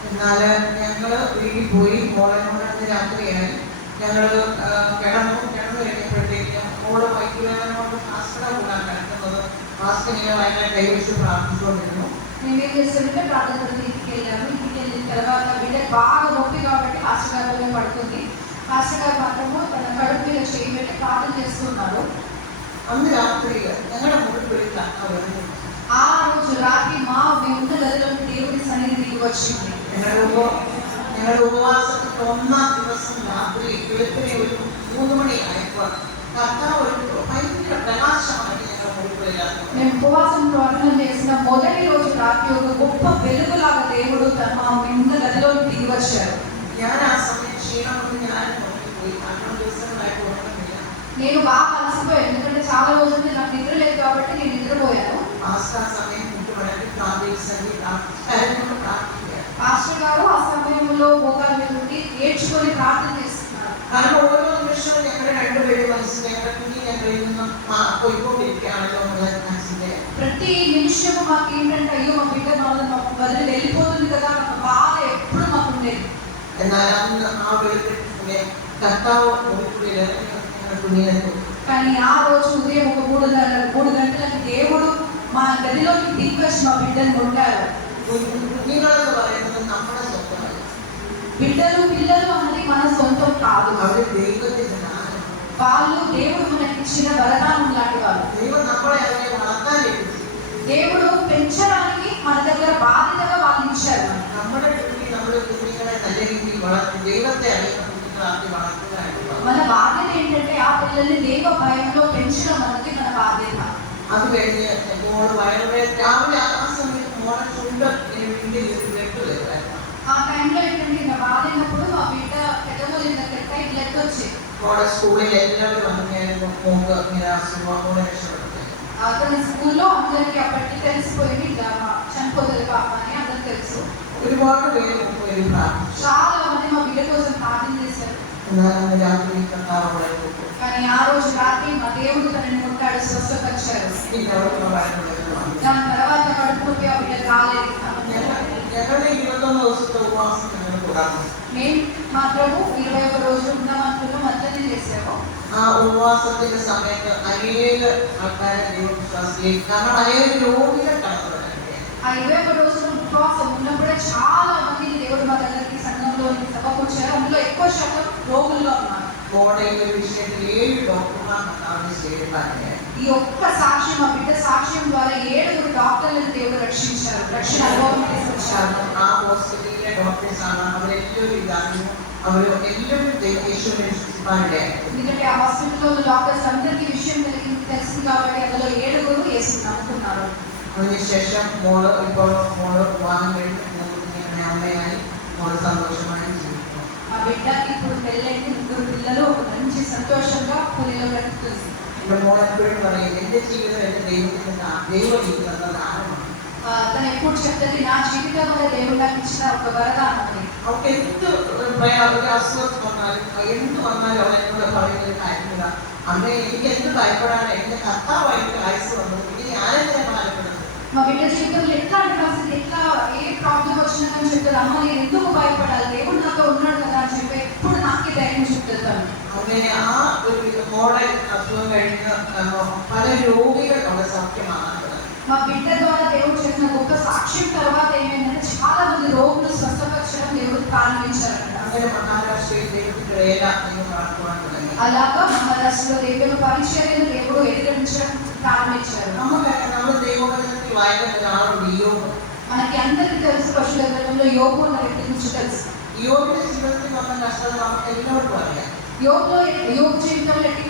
എന്നാൽ ഞങ്ങൾ വീട്ടിൽ പോയി. മോളെ കൊണ്ട് രാത്രിയായി. ഞങ്ങൾ കിടന്നു കഴിഞ്ഞപ്പോഴത്തേക്കും മോള് വൈകുന്നേരം കൊണ്ട് ആശ്രമം കൂടാൻ ఆయన కైవసి ప్రార్థించుకుంటున్నాను. మేమేం చేస్తామంటే ప్రార్థన కొరకు ఇంటికి వెళ్ళాము. ఇంటికి వెళ్ళిన తర్వాత బిడ్డకు బాగా నొప్పి కాబట్టి పాస్టర్ గారిలో పడుతుంది. పాస్టర్ గారు మాత్రము తన కడుపు మీద చేయి పెట్టి ప్రార్థన చేస్తున్నారు. అన్ని రాత్రి ഞങ്ങളുടെ മുറിയിൽ ఆ రోజు రాత్రి మేము ఉన్న గదిలోకి దేవుడి సన్నిధికి వచ్చింది. ഞങ്ങളുടെ ഉപവാസത്തിന്റെ 1ാം ദിവസം രാത്രി വെളുപ്പിനെ ഒരു 3 മണിയായപ്പോൾ കർത്താവ് ഒരു ഭയങ്കര പ്രകാശമായിട്ട് ഞങ്ങളുടെ മുറികളിലാണ്. మేము ఉపవాసం ప్రార్థన చేసిన మొదటి రోజు రాత్రి ఒక గొప్ప వెలుగులాగా దేవుడు మేము ఉన్న గదిలోకి దిగి వచ్చారు. ഞാൻ ആ സമയം ക്ഷീണം കൊണ്ട് ഞാൻ പോയി 12 ദിവസങ്ങളായിട്ട് ഉറങ്ങുന്നില്ല. నేను బాగా అలసిపోయాను, ఎందుకంటే చాలా రోజులు నాకు నిద్ర లేదు కాబట్టి నేను నిద్రపోయాను. సమయం పాస్టర్ గారు ఆ సమయంలో మోకాళ్ళ మీద ఉండి ఏడ్చుకొని ప్రార్థన చేస్తున్నారు. കാരണം ഓരോ നിമിഷവും ഞങ്ങളുടെ രണ്ടുപേരും മനസ്സിൽ ഞങ്ങളുടെ കുഞ്ഞി ഞങ്ങളിൽ നിന്നും പോയിക്കൊണ്ടിരിക്കുകയാണല്ലോ എന്നുള്ള മനസ്സിന്റെ ప్రతి నిమిషము మాకు ఏంటంటే అయ్యో మా బిడ్డ మనల్ని వదిలి వెళ్ళిపోతుంది కదా అన్న బాధ ఎప్పుడు మాకు ఉండేది. എന്നാൽ അന്ന് ആ വെളുപ്പിനെ കർത്താവ് ഞങ്ങളുടെ കുഞ്ഞിനെ కానీ ఆ రోజు ఉదయం ఒక 3 గంటలకి దేవుడు మా గదిలోకి దిగి వచ్చి మా బిడ్డను కొట్టారు. കുഞ്ഞുങ്ങളെന്ന് പറയുന്നത് നമ്മുടെ സ്വന്തമല്ല. పిల్లలు అన్నది మన సొంతం కాదు. അവര് ദൈവത്തിന്റെ ദാനം. వాళ్ళు దేవుడు మనకి ఇచ్చిన వరదానం లాంటి వాళ్ళు. ദൈവം നമ്മളെ അവരെ വളർത്താൻ ഏൽപ്പിച്ചു. దేవుడు పెంచడానికి మన దగ్గర బాధ్యతగా వాళ్ళు ఇచ్చారు. നമ്മുടെ കുഞ്ഞി നമ്മുടെ കുഞ്ഞുങ്ങളെ നല്ല രീതിയിൽ വളർത്തി ദൈവത്തെ അറിയുന്ന കുഞ്ഞുങ്ങളാക്കി വളർത്തുകയാണ്. మన బాధ్యత ఏంటంటే ఆ పిల్లల్ని దైవ భయంలో పెంచడం అనేది మన బాధ్యత. അത് കഴിഞ്ഞ് മോള് വളരെ രാവിലെ ആ സമയത്ത് മോളെ ചുണ്ട് വീട്ടിൽ വെട്ടുകയായിരുന്നു. ఆ టైంలో ఏంటంటే నా బాధ అయినప్పుడు ఆ బిడ్డ పెద్దమూలి దగ్గర బ్లడ్ వచ్చేది. മോളെ സ്കൂളിൽ എല്ലാവരും വന്നിരുന്നു മോക്ക് ഇങ്ങനെ അസുഖം മോളെ രക്ഷപ്പെടുത്തി. అతని స్కూల్లో అందరికీ అప్పటికి తెలిసిపోయింది ఇట్లా చనిపోతుంది పాప అని అందరికి తెలుసు. ഒരുപാട് പേര് പോയി പ്രാർത്ഥിച്ചു. చాలా మంది మా బిడ్డ కోసం ప్రార్థన చేశారు. എന്നാൽ രാത്രി കർത്താവ് അവളെ കൊണ്ടു. కానీ ఆ రోజు రాత్రి మా దేవుడు తనని ముట్టాడు, స్వస్థపరిచారు. దాని తర్వాత కడుపు నొప్పి ఆ బిడ్డ రాలేదు. ഞങ്ങളുടെ 21 ദിവസത്തെ ഉപവാസം ഞങ്ങൾ തുടർന്നു. మేము మాత్రము 21 రోజులు ఉన్నామనుకున్నాం, అట్లనే చేసాము. ആ ഉപവാസത്തിന്റെ സമയത്ത് അനേക ആൾക്കാരെ ദൈവവിശ്വാസിലേക്ക് കാരണം അനേക രോഗികൾ കടന്നു വരാൻ. ఆ 21 రోజులు ఉపవాసం ఉన్నప్పుడే చాలా మంది దేవుడు మా దగ్గరికి సంఘంలో సభకు వచ్చారు. అందులో ఎక్కువ శాతం రోగులుగా ఉన్నారు. కోడైన విషయంలో 7 డాక్టర్లు కర్తావుని చేయడానికి. ఈ ఒక్క సాక్ష్యం మా బిడ్డ సాక్ష్యం ద్వారా 7 డాక్టర్లను దేవుడు రక్షించారు, రక్షణ అనుభవం తీసుకొచ్చారు. ఆ హాస్పిటల్లో డాక్టర్స్ అవరెల్లరూ ఇదాను అవరెల్లరూ యేసుని విశ్వసించారు. ఎందుకంటే ఆ హాస్పిటల్లో డాక్టర్స్ అందరికీ విషయం తెలిసింది కాబట్టి అందులో 7 యేసుని నమ్ముకున్నారు. അതിനുശേഷം മോള് വിവാഹം കഴിഞ്ഞ് ഇങ്ങനെ അമ്മയായി മോള് സന്തോഷമായി ജീവിക്കുന്നു. ఆ బిడ్డకి ఇప్పుడు పెళ్ళైంది, 3 పిల్లలు, ఒక మంచి సంతోషంగా పూరిలో బ్రతుకుతుంది. ఇప్పుడు മോള് എപ്പോഴും പറയും എന്റെ ജീവിതം എന്റെ ദൈവത്തിന്റെ ദൈവജീവിതം ദാനമാണ്. తను ఎప్పుడు చెప్తుంది నా జీవితం వల్ల దేవుడు నాకు ఇచ్చిన ఒక వరదానం అని. അവൾക്ക് എന്ത് അസുഖം വന്നാലും എന്ത് വന്നാലും അവൾ എന്നോട് പറയുന്ന ഒരു കാര്യമില്ല, അമ്മ എനിക്ക് എന്ത് ഭയപ്പെടാണ്, എന്റെ കർത്താവായിട്ട് ആയുസ് വന്നത്, ഇനി ഞാനെന്തിനാ ഭയപ്പെടുന്നത്. మా బిడ్డ జీవితంలో ఎట్లాంటి పరిస్థితి ఏ ప్రాబ్లం వచ్చినా కానీ చెప్తుంది, అమ్మ నేను ఎందుకు భయపడాలి, దేవుడు నాతో ఉన్నాడు కదా అని చెప్పి ఎప్పుడు నాకే ధైర్యం చెప్తాను. അങ്ങനെ ആ ഒരു മോളെ അസുഖം കഴിഞ്ഞ് പല രോഗികൾ അവിടെ സൗഖ്യമാകാൻ. మా బిడ్డ ద్వారా దేవుడు చేసిన గొప్ప సాక్ష్యం తర్వాత ఏమైందంటే చాలా మంది రోగులు స్వస్థపరచడం దేవుడు ప్రారంభించారంట. അങ്ങനെ മഹാരാഷ്ട്രയിൽ ദൈവത്തിന്റെ വേല ദൈവം നടത്തുവാൻ തുടങ്ങി. అలాగా మహారాష్ట్రలో దేవుని పరిచర్యను దేవుడు ఎదిరించడం ప్రారంభించారు. നമ്മൾ ദൈവവചനത്തിൽ വായിക്കുന്ന ഒരാളുണ്ട് യോബ്. మనకి అందరికీ తెలుసు, పశువుల గ్రంథంలో యోబు అన్న వ్యక్తి గురించి తెలుసు. యోబిന്റെ ജീവിതത്തിൽ വന്ന കഷ്ടത നമുക്ക് എല്ലാവർക്കും അറിയാം. యోబు జీవితంలో ఎట్టి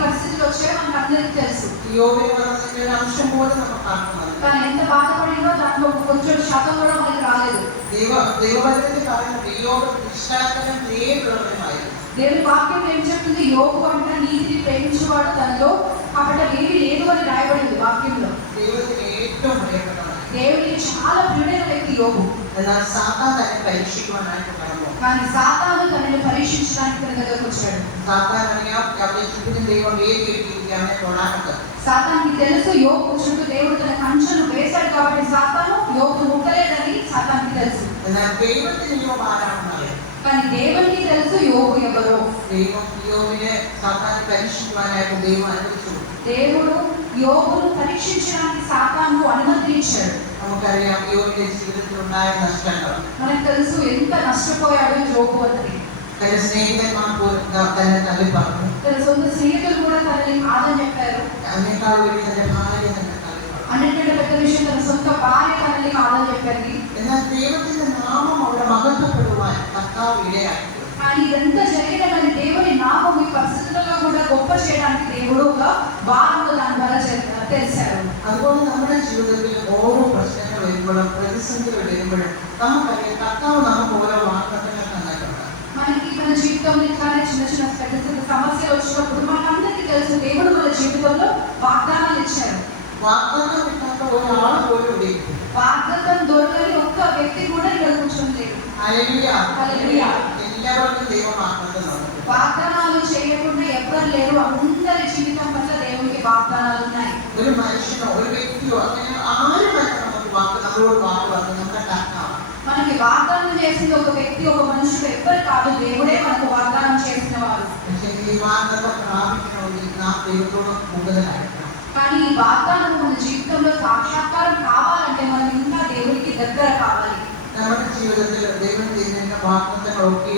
పరిస్థితులు వచ్చాయో మనకు అందరికీ తెలుసు. యోబిని వదలని ഒരു అంశం പോലും നമുക്ക് കാണുന്നില്ല. కానీ ఎంత బాధపడిందో దాంట్లో కొంచెం శాతం కూడా మనకి రాలేదు. ദൈവവചനത്തിൽ പറയുന്നത് യോബ് നിഷ്ഠാക്കനും നേരുള്ളവനുമായിരുന്നു. దేవుని వాక్యం ఏం చెప్తుంది, యోబు అంటే నీతిని ప్రేమించేవాడు, తనలో కాబట్టి ఏమీ లేదు అని రాయబడింది వాక్యంలో. ദൈവത്തിന് ഏറ്റവും പ്രിയപ്പെട്ടവൻ, దేవునికి చాలా ప్రియుడైన వ్యక్తి యోబు. എന്നാൽ സാത്താൻ തന്നെ പരീക്ഷിക്കുവാനായിട്ട് കടന്നു. కానీ సాతాను తనని పరీక్షించడానికి తన దగ్గరకు వచ్చాడు. സാത്താൻ അറിയാം അവരുടെ ചുറ്റിനും ദൈവം വേദിയിരിക്കുകയാണ് തൊടാനത്. సాతానికి తెలుసు యోబు చుట్టూ దేవుడు తన కంచెను వేశాడు కాబట్టి సాతాను యోబు ముట్టలేదని సాతానికి తెలుసు. എന്നാൽ ദൈവത്തിന് യോബ് ആരാണെന്നറിയാം. కానీ దేవునికి తెలుసు యోబు ఎవరో. ദൈവം യോബിനെ സാത്താൻ പരീക്ഷിക്കുവാനായിട്ട് ദൈവം അനുവദിച്ചു. దేవుడు యోబును పరీక్షించడానికి సాతాను అనుమతించాడు. നമുക്കറിയാം യോബിന്റെ ജീവിതത്തിൽ ഉണ്ടായ നഷ്ടങ്ങൾ. మనకు తెలుసు ఎంత నష్టపోయాడో యోబు అన్నది. തന്റെ സ്നേഹിതന്മാർ പോലും തന്നെ തള്ളി പറഞ്ഞു. తన సొంత స్నేహితులు కూడా తనని కాదని చెప్పారు. അതിനേക്കാൾ വലിയ തന്റെ ഭാര്യ തന്നെ തള്ളി പറഞ്ഞു. అన్నిటికంటే పెద్ద విషయం తన సొంత భార్య తనని కాదని చెప్పింది. എന്നാൽ ദൈവത്തിന്റെ നാമം അവിടെ മഹത്വപ്പെടുവാൻ കർത്താവ് ഇടയാക്കി. కానీ ఇదంతా జరిగినదని దేవుని నామం ఈ పరిస్థితుల్లో కూడా గొప్ప చేయడానికి దేవుడు ఒక వారంలో దాని ద్వారా తెలిసారు. അതുപോലെ നമ്മുടെ ജീവിതത്തിൽ ഓരോ പ്രശ്നങ്ങൾ വരുമ്പോഴും പ്രതിസന്ധികൾ വരുമ്പോഴും നമുക്കറിയാം കർത്താവ് നമുക്ക് ഓരോ വാഗ്ദത്തങ്ങൾ തന്നിട്ടുണ്ട്. మనకి మన జీవితంలో ఇట్లానే చిన్న చిన్న పెద్ద పెద్ద సమస్యలు వచ్చినప్పుడు మనకందరికీ తెలుసు దేవుడు మన జీవితంలో వాగ్దానాలు ఇచ్చారు. వాగ్దానం ఇట్టాక ఒരാൾ പോലും ഇല്ല. వాగ్దానం దొరకని ఒక్క వ్యక్తి కూడా ఇక్కడ కూర్చోలేదు. హల్లెలూయా. హల్లెలూయా. എല്ലാവർക്കും ദൈവം വാഗ്ദത്തം നൽകുന്നു. వాగ్దానాలు చేయకుండా ఎవరు లేరు. అందరి జీవితం పట్ల దేవునికి వాగ్దానాలు ఉన్నాయి. ഒരു മനുഷ്യനോ ഒരു വ്യക്തിയോ അങ്ങനെ ആരുമല്ല നമുക്ക് നമ്മളോട് വാക്ക് പറഞ്ഞു നമ്മുടെ കർത്താവ്. మనకి వాగ్దానం చేసిన ఒక వ్యక్తి ఒక మనుషుడు ఎవ్వరు కాదు, దేవుడే మనకు వాగ్దానం చేసిన వారు. പക്ഷേ ഈ വാഗ്ദത്തം പ്രാപിക്കണമെങ്കിൽ നാം ദൈവത്തോട് കൂടുതലായിരിക്കണം. కానీ ఈ వాగ్దానం మన జీవితంలో సాక్షాత్కారం కావాలంటే మనం ఇంకా దేవునికి దగ్గర కావాలి. നമ്മുടെ ജീവിതത്തിൽ ദൈവം ചെയ്യുന്ന വാഗ്ദത്തങ്ങളൊക്കെ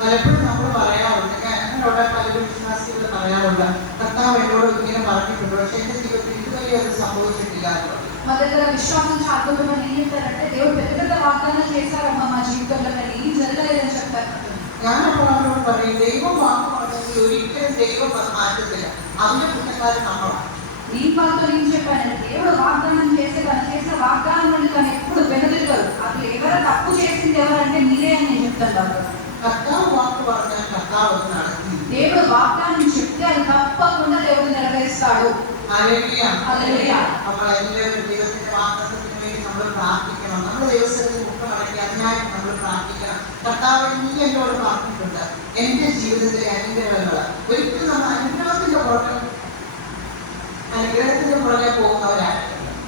പലപ്പോഴും നമ്മൾ പറയാറുണ്ട്. എന്നോട് പലരും വിശ്വാസികൾ പറയാറുണ്ട്, കർത്താവ് എന്നോട് ഇങ്ങനെ പറഞ്ഞിട്ടുണ്ട്, പക്ഷെ എന്റെ ജീവിതത്തിൽ ഇതുവരെ അത് സംഭവിച്ചിട്ടില്ല. మన దగ్గర విశ్వాసం చాటుకోవడం ఏం చెప్తారంటే దేవుడు పెద్ద పెద్ద వాగ్దానం చేశారమ్మా మా జీవితంలో, కానీ ఏం జరగలేదని చెప్తారు. ഞാനപ്പോൾ അവരോട് പറയും, ദൈവം വാക്ക് പറഞ്ഞെങ്കിൽ ഒരിക്കലും ദൈവം അത് മാറ്റത്തില്ല. അതിന്റെ കുറ്റക്കാരൻ നമ്മളാണ്. నేను వాళ్ళతో ఏం చెప్పానంటే దేవుడు వాగ్దానం చేస్తే తను చేసిన వాగ్దానం నుండి తను ఎప్పుడు వెనుదిరగరు. అది ఎవరు తప్పు చేసింది ఎవరంటే మీరే అని నేను చెప్తాను. കർത്താവ് വാക്ക് പറഞ്ഞാൽ കർത്താവ് അത് നടത്തി. దేవుడు వాగ్దానం చెప్తే అది తప్పకుండా దేవుడు నెరవేరుస్తాడు. ഹല്ലേലൂയ. హల్లెలూయా. അപ്പോൾ എല്ലാവരും ദൈവത്തിന്റെ വാഗ്ദത്തത്തിന് വേണ്ടി നമ്മൾ പ്രാർത്ഥിക്കണം. നമ്മൾ ദൈവസന്നിധിയിൽ മുഖമടക്കി അതിനായി നമ്മൾ പ്രാർത്ഥിക്കണം. കർത്താവ് നീ എന്നോട് പറഞ്ഞിട്ടുണ്ട് എന്റെ ജീവിതത്തിലെ അനുഗ്രഹങ്ങൾ. ഒരിക്കലും നമ്മൾ അനുഗ്രഹത്തിന്റെ പുറകെ പോകുന്നവരാണ്.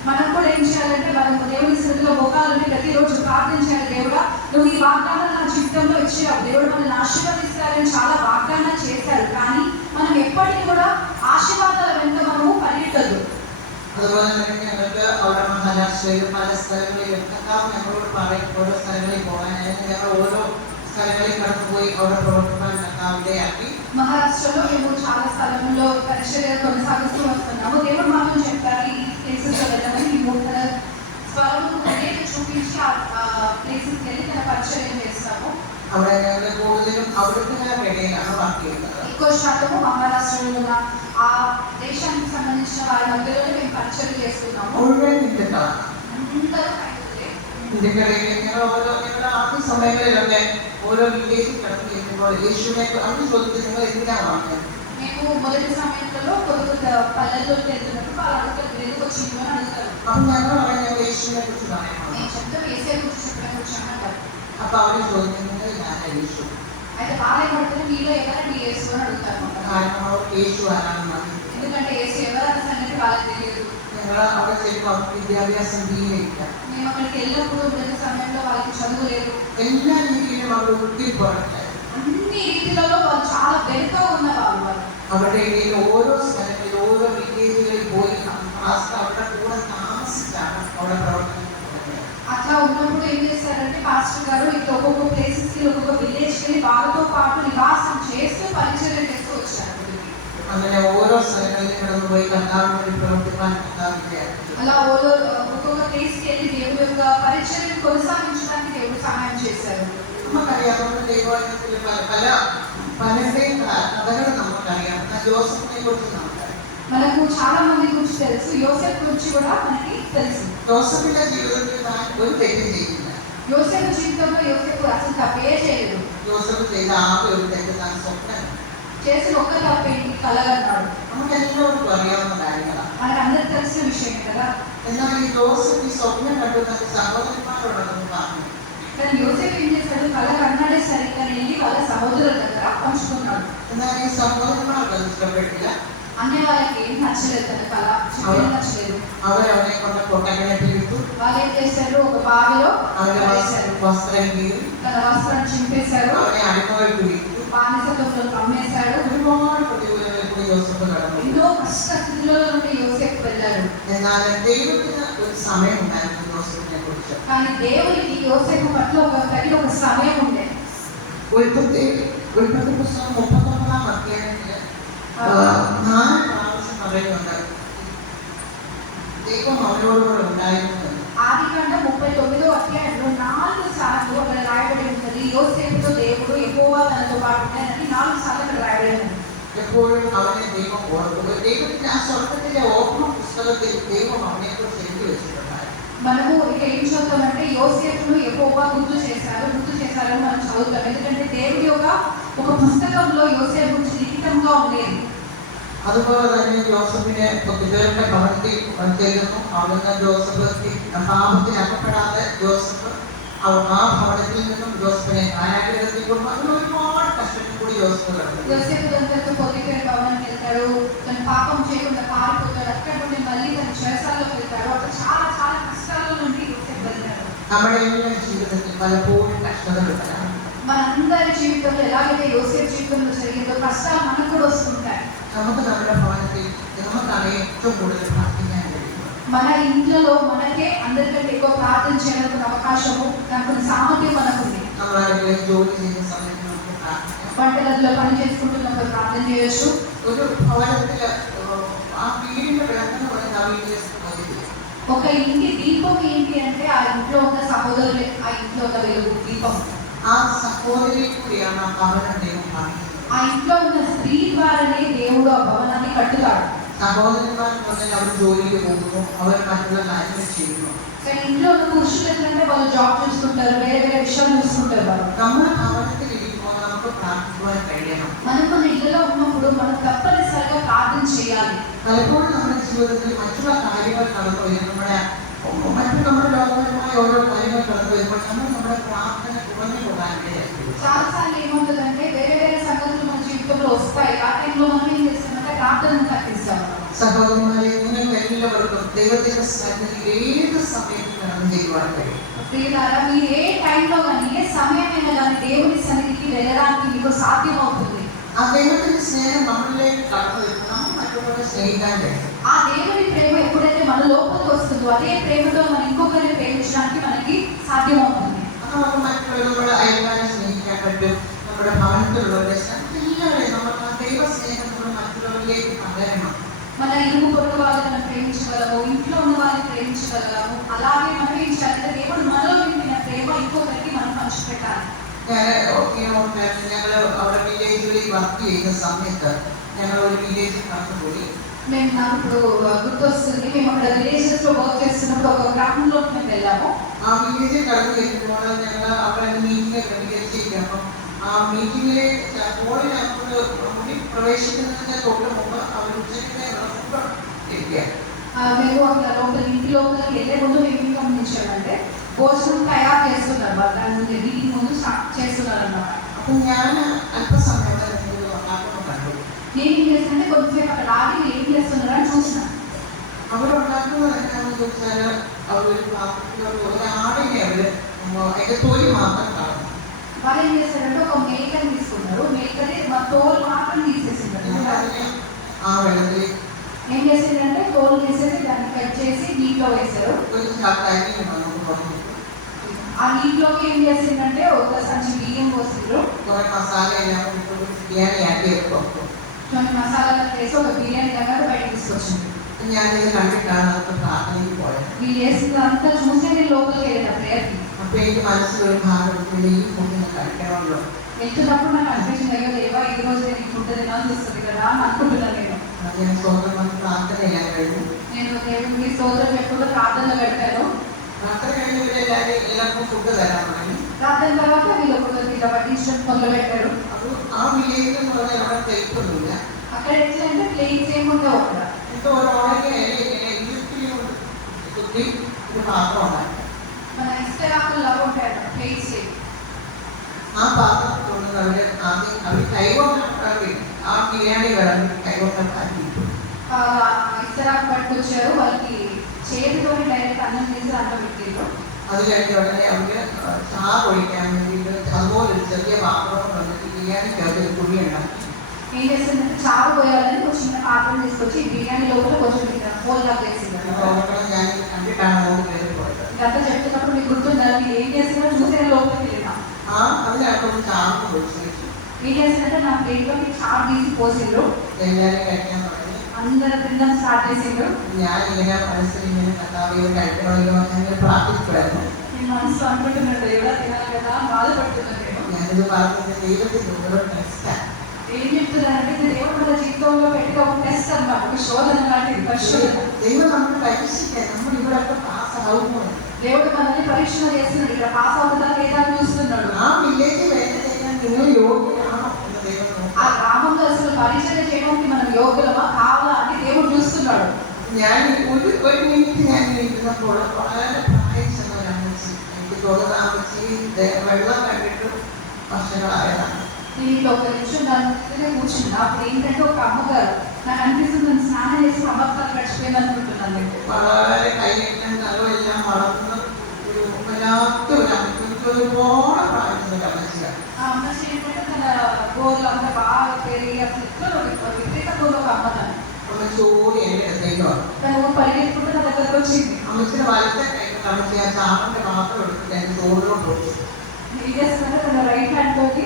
మనం కూడా ఏం చేయాలంటే మనం దేవుని సన్నిధిలో మోకాలని ప్రతిరోజు ప్రార్థించాలి. దేవుడా నువ్వు ఈ వాగ్దానం నా జీవితంలో ఇచ్చావు. దేవుడు మనల్ని ఆశీర్వదిస్తారని చాలా వాగ్దానాలు చేశారు. కానీ మనం ఎప్పటికీ కూడా ఆశీర్వాదాల వెంట మనము పరిగెట్టద్దు. അതുപോലെ തന്നെ ഞങ്ങൾക്ക് അവിടെ മഹാരാഷ്ട്രയിലും പല സ്ഥലങ്ങളിലും കർത്താവ് ഞങ്ങളോട് പറയും ഓരോ സ്ഥലങ്ങളിൽ പോകാൻ. ഞങ്ങൾ ഓരോ സ്ഥലങ്ങളിൽ കടന്നുപോയി അവിടെ പ്രവർത്തിക്കാൻ കർത്താവിന്റെ ആക്കി. మహారాష్ట్రలో మేము చాలా స్థలంలో పరిచర్య కొనసాగిస్తూ వస్తున్నాము. దేవుడు మాకు చెప్పారు ఈ ప్లేసెస్ లో వెళ్ళమని. ఈ మూడు స్వరము చూపించి ఆ ప్లేసెస్ వెళ్ళి తన పరిచర్య చేస్తాము. അവിടെ ഞങ്ങൾ കൂടുതലും അവിടുത്തെ ഇടയിലാണ് വർക്ക് ചെയ്യുന്നത്. ఎక్కువ శాతము మహారాష్ట్రలో ఉన్న ఆ దేశానికి సంబంధించిన వారి మధ్యలోనే మేము పరిచర్య చేస్తున్నాము. മുഴുവൻ ഹിന്ദുക്കളാണ്. అందరూ హైందవులే. ഹിന്ദുക്കളിൽ ഞങ്ങളുടെ ആദ്യ സമയങ്ങളിലൊക്കെ ഓരോ വില്ലേജിൽ കടന്നു ചെല്ലുമ്പോൾ യേശുവിനെ അവർ ചോദിച്ചു, നിങ്ങൾ എന്തിനാണ് വന്നത്? మేము మొదటి సమయంలో కొద్ది పల్లెల్లోకి వెళ్తున్నప్పుడు వాళ్ళు అడుగుతారు ఎందుకు వచ్చింది అని అడుగుతారు. അപ്പം ഞങ്ങൾ പറഞ്ഞ യേശുവിനെ കുറിച്ച് പറയണം. నేను చెప్తే ఏసే గురించి చెప్పడం వచ్చామంటారు. അപ്പൊ അവർ ചോദിച്ചു, നിങ്ങൾ ഞാനാ യേശു. అయితే బాధపడుతున్న మీలో ఎవరండి యేసు అని అడుగుతారు. കാരണം അവർക്ക് യേശു ആരാണെന്ന് അറിയില്ല. ఎందుకంటే యేసు ఎవరన్న సంగతి వాళ్ళకి తెలియదు. ഞങ്ങൾ അവിടെ ചെല്ലുമ്പോൾ അവർക്ക് വിദ്യാഭ്യാസം തീരെയില്ല. మేము అక్కడికి వెళ్ళినప్పుడు మొదటి సమయంలో వాళ్ళకి చదువు లేదు. എല്ലാ രീതിയിലും അവർ ഒത്തിരി പുറത്തായിരുന്നു. అన్ని రీతిలలో వాళ్ళు చాలా వెనుక ఉన్న వాళ్ళు. അവരുടെ ഇടയിൽ ഓരോ സ്ഥലങ്ങളിൽ ഓരോ വില്ലേജുകളിൽ പോയി അവരുടെ കൂടെ താമസിച്ചാണ് അവിടെ പ്രവർത്തനം. అట్లా ఉన్నప్పుడు ఏం చేస్తారంటే పాస్టర్ గారు ఇట్లా ఒక్కొక్క ప్లేసెస్ కి ఒక్కొక్క విలేజ్ కి వాళ్ళతో పాటు నివాసం చేస్తూ పరిచర్య చేస్తూ వచ్చారు. അങ്ങനെ ഓരോ സ്ഥലങ്ങളിലും കടന്നുപോയി കർത്താവിന് വേണ്ടി പ്രവർത്തിക്കാൻ കർത്താവിന്റെ అలా ఒక్కొక్క ప్లేస్ కి వెళ్ళి దేవుడి యొక్క పరిచర్యను కొనసాగించడానికి దేవుడు సహాయం చేశారు. നമുക്കറിയാം നമ്മുടെ ദൈവവചനത്തിൽ പലരുടെയും കഥകൾ നമുക്കറിയാം. ജോസഫിനെ കുറിച്ച് നമുക്കറിയാം. మనకు చాలా మంది గురించి తెలుసు. యోసేపు గురించి కూడా మనకి తెలుసు. ജോസഫിന്റെ ജീവിതത്തിൽ താൻ ഒരു തെറ്റും ചെയ്തില്ല. యోసేపు జీవితంలో యోసేపు అసలు తప్పే చేయలేదు. ജോസഫ് ചെയ്ത ആകെ ഒരു തെറ്റ് താൻ സ്വപ്നം చేసిన ఒక్క తప్పేంటి కలగన్నాడు. നമുക്ക് എല്ലാവർക്കും അറിയാവുന്ന കാര്യങ്ങളാണ്. మనకు అందరికి తెలిసిన విషయం కదా. എന്നാൽ ഈ ജോസഫ് ഈ സ്വപ്നം കണ്ടു തന്റെ സഹോദരന്മാരോടൊന്നും പറഞ്ഞു. కానీ యోసేపు ఏం చేశాడు, కలగన్నాడే సరిగ్గా వెళ్ళి వాళ్ళ సహోదరుల దగ్గర పంచుకున్నాడు. എന്നാൽ ഈ സഹോദരന്മാർക്ക് അത് ഇഷ്ടപ്പെട്ടില്ല. అన్ని వాళ్ళకి ఏం నచ్చలేదు, తన కళ చెప్పేది నచ్చలేదు. അവരവനെ കൊണ്ട് കൊട്ടകിണറ്റിലിട്ടു. వాళ్ళు ఏం చేశారు, ఒక బావిలో അവന്റെ వేశారు. വസ്ത്രം കീറി తన వస్త్రాన్ని చింపేశారు. അവനെ അടിമകൾക്ക് വിട്ടു. బానిసత్వంలో అమ్మేశాడు. ഒരുപാട് പ്രതികൂലങ്ങളിൽ കൂടി ജോസഫ് കടന്നു. ఎన్నో కష్ట స్థితిలో నుండి యోసేపు എന്നാൽ ദൈവത്തിന് ഒരു സമയം ഉണ്ടായിരുന്നു യോസേഫിനെ കുറിച്ച്. కానీ దేవునికి యోసేపు పట్ల ఒక సమయం ఉండే. ഉൽപ്പത്തി പുസ്തകം 39-ാം അധ്യായത്തില് 4 പ്രാവശ്യം പറയുന്നുണ്ട് ദൈവം അവരോടുകൂടെ ഉണ്ടായിരുന്നു. ఆదికాండం 39వ అధ్యాయంలో 4 సార్లు అక్కడ రాయబడి ఉంటుంది యోసేపుతో దేవుడు యెహోవా తనతో పాటు ఉన్నాడని 4 సార్లు అక్కడ రాయబడి ఉంది. എപ്പോഴും അവനെ ദൈവം ഓർക്കുക. ദൈവത്തിന്റെ ആ സ്വർഗത്തിലെ ഓർമ്മ പുസ്തകത്തിൽ ദൈവം അവനെ കുറിച്ച് എഴുതി വെച്ചിട്ടുണ്ടായിരുന്നു. మనము ఇక ఏం చదువుతామంటే యోసేపును యెహోవా గుర్తు చేశారని మనం చదువుతాం. ఎందుకంటే దేవుడి ఒక పుస్తకంలో యోసేపు గురించి లిఖితంగా ఉండేది. അതുപോലെ തന്നെ ജോസഫിനെ പൊതുജനങ്ങളുടെ ഭവനത്തിൽ ചേരുന്നു. അവിടുന്ന് ജോസഫ് പാപത്തിൽ അകപ്പെടാതെ ജോസഫ് ആ ഭവനത്തിൽ നിന്നും ജോസഫിനെ കാരാഗ്രഹത്തിൽക്കൊണ്ടു. അങ്ങനെ ഒരുപാട് കഷ്ടത്തിൽ കൂടി ജോസഫ് കടന്നു. యోసేపు తనతో పొలిఫేర్ భవనానికి వెళ్తాడు, తన పాపం చేయకుండా పారిపోతాడు, అక్కడ నుండి మళ్ళీ తన చెరసాల్లోకి వెళ్తాడు. అక్కడ చాలా చాలా కష్టాల నుండి యోసేపు వెళ్తాడు. നമ്മുടെ എല്ലാ ജീവിതത്തിൽ പലപ്പോഴും കഷ്ടതകൾ വരാം. మనందరి జీవితంలో ఎలాగైతే యోసేపు జీవితంలో జరిగిందో కష్టాలు మనకు కూడా వస్తుంటాయి. നമുക്ക് നമ്മുടെ ഭവനത്തിൽ നമുക്കാണ് ഏറ്റവും കൂടുതൽ പ്രാർത്ഥിക്കാൻ കഴിയുന്നത്. మన ఇంట్లో మనకే అందరికంటే ఎక్కువ ప్రార్థన చేయడానికి అవకాశము, దానికి సామర్థ్యం మనకుంది. നമ്മളാരെങ്കിലും ജോലി ചെയ്യുന്ന സമയത്ത് നമുക്ക് പ്രാർത്ഥിക്കാം. వంటగదిలో పని చేసుకుంటున్నప్పుడు ప్రార్థన చేయొచ్చు. ഒരു ഭവനത്തിൽ ആ വീടിന്റെ വിളക്കെന്ന് പറയുന്നത് ആ വീട്ടിലെ സഹോദരി. ఒక ఇంటి దీపం ఏంటి అంటే ఆ ఇంట్లో ఉన్న సహోదరులే ఆ ఇంట్లో ఒక వెలుగు దీపం. ആ സഹോദരി കൂടിയാണ് ആ ഭവനം ദൈവം പണിയുന്നത്. ఆ ఇంట్లో ఉన్న స్త్రీ ద్వారానే దేవుడు ఆ భవనాన్ని కట్టుతాడు. സഹോദരന്മാർ പറഞ്ഞാൽ അവർ ജോലിക്ക് പോകുന്നു, അവർ മറ്റുള്ള കാര്യങ്ങൾ ചെയ്യുന്നു. కానీ ఇంట్లో ఉన్న పురుషులు ఏంటంటే వాళ్ళు జాబ్ చూసుకుంటారు, వేరే వేరే విషయాలు చూసుకుంటారు. వాళ్ళు നമ്മുടെ ഭവനത്തിൽ ഇരിക്കുമ്പോൾ നമുക്ക് പ്രാർത്ഥിക്കുവാൻ കഴിയണം. మనం మన ఇళ్ళలో ఉన్నప్పుడు మనం తప్పనిసరిగా ప్రార్థన చేయాలి. പലപ്പോഴും നമ്മുടെ ജീവിതത്തിൽ മറ്റുള്ള കാര്യങ്ങൾ കടന്നു വരും. നമ്മുടെ ലോകപരമായ ഓരോ കാര്യങ്ങൾ കടന്നു വരുമ്പോൾ നമ്മുടെ പ്രാർത്ഥന കുറഞ്ഞു പോകാൻ ഇടയായി. చాలాసార్లు ఏమవుతుందంటే వేరే వేరే సంగతులు మన జీవితంలో వస్తాయి. ఆ టైంలో మనం ఏం చేస్తామంటే ప్రార్థనను తగ్గిస్తాం. സഹോദരന്മാരെ, നിങ്ങൾക്ക് എല്ലാവർക്കും ദൈവത്തിന്റെ സന്നിധിയിൽ ഏത് സമയത്തും കടന്നു ചെയ്യുവാൻ കഴിയും. ప్రియులారా, మీరు ఏ టైంలో కానీ ఏ సమయమైనా కానీ దేవుని సన్నిధికి వెళ్ళడానికి మీకు సాధ్యం అవుతుంది. ആ ദൈവത്തിന്റെ സ്നേഹം നമ്മളിലേക്ക് കടന്നു വരുമ്പോൾ നമ്മൾ മറ്റുള്ളവരെ സ്നേഹിക്കാൻ കഴിയും. ఆ దేవుని ప్రేమ ఎప్పుడైతే మన లోపలికి వస్తుందో అదే ప్రేమతో మనం ఇంకొకరిని ప్రేమించడానికి మనకి సాధ్యం అవుతుంది. നമുക്ക് മറ്റുള്ളവരെ നമ്മുടെ അയൽക്കാരെ സ്നേഹിക്കാൻ പറ്റും. നമ്മുടെ ഭവനത്തിലുള്ളവരെ എല്ലാവരെയും നമുക്ക് ആ ദൈവസ്നേഹം നമ്മൾ മറ്റുള്ളവരിലേക്ക് പകരണം. మన ఇరుగు పొరుగు వాళ్ళని మనం ప్రేమించగలము, ఇంట్లో ఉన్న వాళ్ళని ప్రేమించగలము. అలాగే మనం ఏం చేయాలంటే దేవుడు మనలో నింపిన ప్రేమ ఇంకొకరికి మనం పంచిపెట్టాలి. ഞങ്ങൾ അവിടെ വില്ലേജുകളിൽ വർക്ക് ചെയ്യുന്ന സമയത്ത് ഞങ്ങൾ ഒരു വില്ലേജിൽ കടന്നുപോയി. మేము నాకు ఇప్పుడు గుర్తొస్తుంది, మేము అక్కడ విలేజెస్ లో వర్క్ చేస్తున్నప్పుడు ఒక గ్రామంలో మేము వెళ్ళాము. ആ വില്ലേജിൽ കടന്നു കഴിഞ്ഞപ്പോൾ ഞങ്ങൾ അവിടെ മീറ്റിംഗ് ക്രമീകരിച്ചിരിക്കും. അപ്പം ആ മീറ്റിംഗിലെ ഹോളിനകത്ത് മുടി പ്രവേശിക്കുന്നതിന് തൊട്ട് മുമ്പ് അവർ ഉച്ചയ്ക്ക് ഫുഡ് ഇരിക്കുക. మేము అక్కడ లోపల ఇంటి లోపలికి వెళ్ళే ముందు మేము ఏం గమనించామంటే భోజనం తయారు చేస్తున్నారు. వాళ్ళు దాని ముందు మీటింగ్ ముందు చేస్తున్నారు అన్నమాట. അപ്പം ഞാൻ അല്പസമയം കണ്ടു. నేనేం చేస్తానంటే కొంచెంసేపు అక్కడ ఆగి ఏం చేస్తున్నారని చూసిన. അവരുണ്ടാക്കുന്നത് എന്താണെന്ന് ചോദിച്ചാൽ അവരൊരു പാത്രത്തിലോട്ട് ഒരാടിനെ അതിന്റെ തൊലി മാത്രം കാണും. వాళ్ళు ఏం చేస్తారంటే ఒక మేకని తీసుకున్నారు, మేకని మా తోలు మాత్రం తీసేసింటారు. ആ വെള്ളത്തിൽ ఏం చేసిందంటే తోలు తీసేసి దాన్ని కట్ చేసి నీటిలో వేశారు. ഒരു ചാക്കാരി നമുക്ക് പറഞ്ഞു. ఆ నీటిలోకి ఏం చేసిందంటే ఒక సంచి బియ్యం పోసిండ్రు, കുറെ മസാല എല്ലാം ബിരിയാണി ആക്കി വെക്കും. కొన్ని మసాలాలు వేసి ఒక బిర్యానీ లాగా బయటకు తీసుకొచ్చింది. ഞാനിത് കണ്ടിട്ടാണ് അതൊക്കെ പ്രാർത്ഥനയ്ക്ക് പോയത്. వీళ్ళు వేసిందంతా చూసే నేను లోపలికి వెళ్ళిన ప్రేయర్కి. അപ്പൊ എനിക്ക് മനസ്സിലൊരു ഭാഗത്തിൽ ഈ ഫുഡ് കഴിക്കണമല്ലോ. వెళ్తున్నప్పుడు నాకు అనిపించింది, అయ్యో దేవా ఈ రోజు నేను ఈ ఫుడ్ తినాల్సి వస్తుంది కదా అని అనుకుంటున్నాను. ഞാൻ സ്വന്തം പ്രാർത്ഥന ചെയ്യാൻ കഴിഞ്ഞു. నేను దేవుడికి స్తోత్రం చెప్పుకుంటూ ప్రార్థనలో గడిపాను. പ്രാർത്ഥന കഴിഞ്ഞ് എല്ലാവർക്കും ഫുഡ് തരാൻ തുടങ്ങി. ప్రార్థన తర్వాత వీళ్ళు ఒకరికి ఇలా పట్టించడం మొదలు పెట్టారు. അത് ആ വില്ലേജ് എന്ന് പറഞ്ഞാൽ അവിടെ ടൈപ്പൊന്നുമില്ല. అక్కడ ఎట్లా అంటే ప్లేట్స్ ఏముండవు. అక్కడ എന്നിട്ട് ഒരാളെ ഈർക്കിലി കൊണ്ട് കുത്തി ഒരു പാത്രം ഉണ്ടാക്കി. మన ఇస్తరాకుల్లో ఉంటాయి అక్కడ ప్లేట్స్. ആ പാത്രം കൊണ്ട് അവർ കൈകൊണ്ടാക്കി ആ ബിരിയാണി വിളമ്പി കൈകൊണ്ടാക്കി. ఇస్తరాకు పట్టుకొచ్చారు, వాళ్ళకి చేతితో డైరెక్ట్ అన్నం తీసి దాంట్లో పెట్టారు. അത് കഴിഞ്ഞ ഉടനെ അവര് ചാറ് ഒഴിക്കാൻ വേണ്ടിയിട്ട് അതുപോലെ ഒരു ചെറിയ പാത്രം വന്നിട്ട് ബിരിയാണിക്ക് ഒരു കുഴി ഉണ്ടാക്കി. ఏం చేస్తుందంటే చారు పోయాలని ఒక చిన్న పాత్రను తీసుకొచ్చి బిర్యానీ లోపల కొంచెం హోల్గా వేసింది. ఇదంతా చెప్తున్నప్పుడు మీకు గుర్తుందా మీరు ఏం చేస్తున్నారో చూసే లోపలికి వెళ్ళినా ఏం చేసిందంటే నా ప్లేట్లో చారు తీసి పోసిండ్రు, అందరూ తినడం స్టార్ట్ చేసిండ్రు. నేను మనసు అనుకుంటున్నాను దేవుడా తినాలి కదా బాధపడుతున్నాను. ఏం చెప్తున్నారంటే ఇది దేవుడు మన జీవితంలో పెట్టిన ఒక టెస్ట్ అన్నమాట, ఒక శోధన లాంటిది, పరిశోధన. దేవుడు మనల్ని పరీక్ష చేస్తున్నాడు, ఇక్కడ పాస్ అవుతుందా లేదా అని చూస్తున్నాడు. ఆ గ్రామంలో అసలు పరిచయం చేయడానికి మనం యోగ్యులమా కావాలా అని దేవుడు చూస్తున్నాడు. ഞാൻ ഒരു മിനിറ്റ് ഞാൻ ഇരിക്കുന്നപ്പോൾ വളരെ പ്രായം ചെന്നവരാണ്. എനിക്ക് തോന്നുന്ന വെള്ളം കണ്ടിട്ട് വർഷങ്ങളായതാണ്. నేను ఒక నిమిషం దాని దగ్గర కూర్చున్నా. అప్పుడు ఏంటంటే ఒక అమ్మగారు నాకు అనిపిస్తుంది నేను స్నానం చేసి సంవత్సరాలు గడిచిపోయింది అనుకుంటున్నాను. വളരെ കൈയെല്ലാം തലവെല്ലാം വളർന്ന് ഒരു വല്ലാത്ത ഒരുപാട് പ്രായം ചെന്ന കമ്മച്ചിയാണ്. ఆ అమ్మచ్చి ఏంటంటే తన గోర్లు అంతా బాగా పెరిగి అసలు ఎట్లా విపరీతంగా ఒక అమ్మదాన్ని ചോടി എൻ്റെ അടുത്തേക്ക് വന്നു. తను పరిగెత్తుకుంటూ నా దగ్గరకు వచ్చింది. അമ്മച്ചിന് വലത്തെ കൈകൊണ്ട് അമ്മച്ചി ആ ചാറിന്റെ മാത്രം എടുത്തിട്ട് എൻ്റെ ചോറിലോട്ട് പോയി. ఏం చేస్తుందంటే తన రైట్ హ్యాండ్ తోటి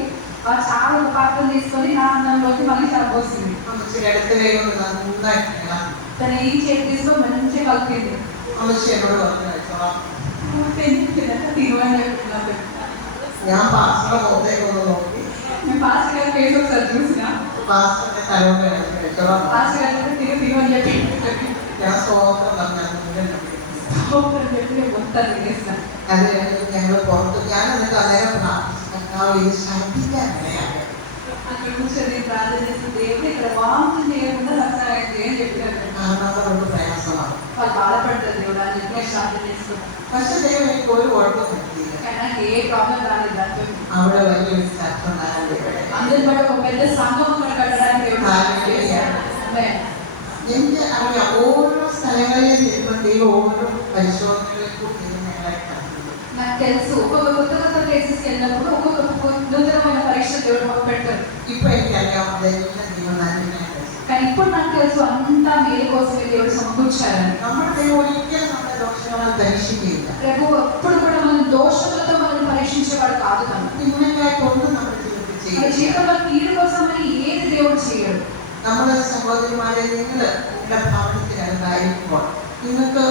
ఆ చారు పాత్రను తీసుకొని నా అన్నంలోకి మళ్ళీ చంపొస్తుంది. അമ്മച്ചിയുടെ അടുത്ത കൈ കൊണ്ട് നന്നായിട്ട് తన ఈ చేతి తీసుకొని మంచిగా కలిపింది. അമ്മച്ചി എന്നോട് പറഞ്ഞു കഴിച്ചോളാം. తినమని చెప్తున్నాను. ഞാൻ പാസ്റ്ററുടെ മുഖത്തേക്ക് ഒന്ന് നോക്കി. నేను పాస్టర్ గారి ఫేస్ ఒకసారి చూసిన. പാസ്റ്ററിന്റെ തലകൊണ്ട് കഴിച്ചോളാം. పాస్టర్ గారు తినమని చెప్పి ഞാൻ സ്വതന്ത്രം പറഞ്ഞാൽ చెప్పి నేను మొత్తం తినేస్తాను. അത് ഞങ്ങൾ പുറത്ത് ഞാൻ എന്നിട്ട് അന്നേരം പ്രാർത്ഥിക്കാൻ ശ്രദ്ധിക്കാനിടയാണ്. అక్కడ కూర్చొని ప్రార్థన చేసి దేవుడు ఇక్కడ వాంతి చేయకుండా రసాయనం అని చెప్పారు. കാരണവരോട് പ്രയാസമാണ്. వాళ్ళు బాధపడతారు దేవుడు అని చెప్పి ప్రార్థన చేస్తున్నాను. പക്ഷെ ദൈവം എനിക്ക് ഒരു കുഴപ്പം പറ്റിയില്ല. కానీ నాకు ఏ ప్రాబ్లం రాలేదు దాంతో. അവിടെ വലിയൊരു ചർച്ച ഉണ്ടാകാൻ అందరి బట్టి ఒక పెద్ద సంఘం అక్కడ కట్టడానికి എനിക്ക് അറിയാം ഓരോ സ്ഥലങ്ങളിലും ചെല്ലുമ്പോൾ ദൈവം ഓരോ പരിശോധനകൾക്കും ഞങ്ങളെ കണ്ടിട്ടുണ്ട്. నాకు తెలుసు ఒక్కొక్క కొత్త కొత్త ప్లేసెస్కి వెళ్ళినప్పుడు ఒక్కొక్క నూతనమైన పరీక్ష దేవుడు మాకు పెడతారు. ഇപ്പൊ എനിക്കറിയാം അതെല്ലാം ദൈവം നന്മയാണ്. కానీ ఇప్పుడు నాకు తెలుసు అంతా మేలు కోసమే దేవుడు సమకూర్చారని. നമ്മുടെ ദൈവം ഒരിക്കലും നമ്മുടെ ദോഷങ്ങളാൽ പരീക്ഷിക്കുകയില്ല. ప్రభు ఎప్పుడు కూడా మన దోషములతో మనల్ని పరీక్షించేవాడు కాదు. തിന്മയ്ക്കായിട്ടൊന്നും നമ്മുടെ ജീവിതത്തിൽ మన ചെയ്യില്ല. జీవితంలో కీడు కోసమని ఏది దేవుడు చేయడు. നമ്മുടെ സഹോദരിമാരെ നിങ്ങളുടെ ഭവനത്തിനകത്തായിരിക്കുമ്പോൾ നിങ്ങൾക്ക്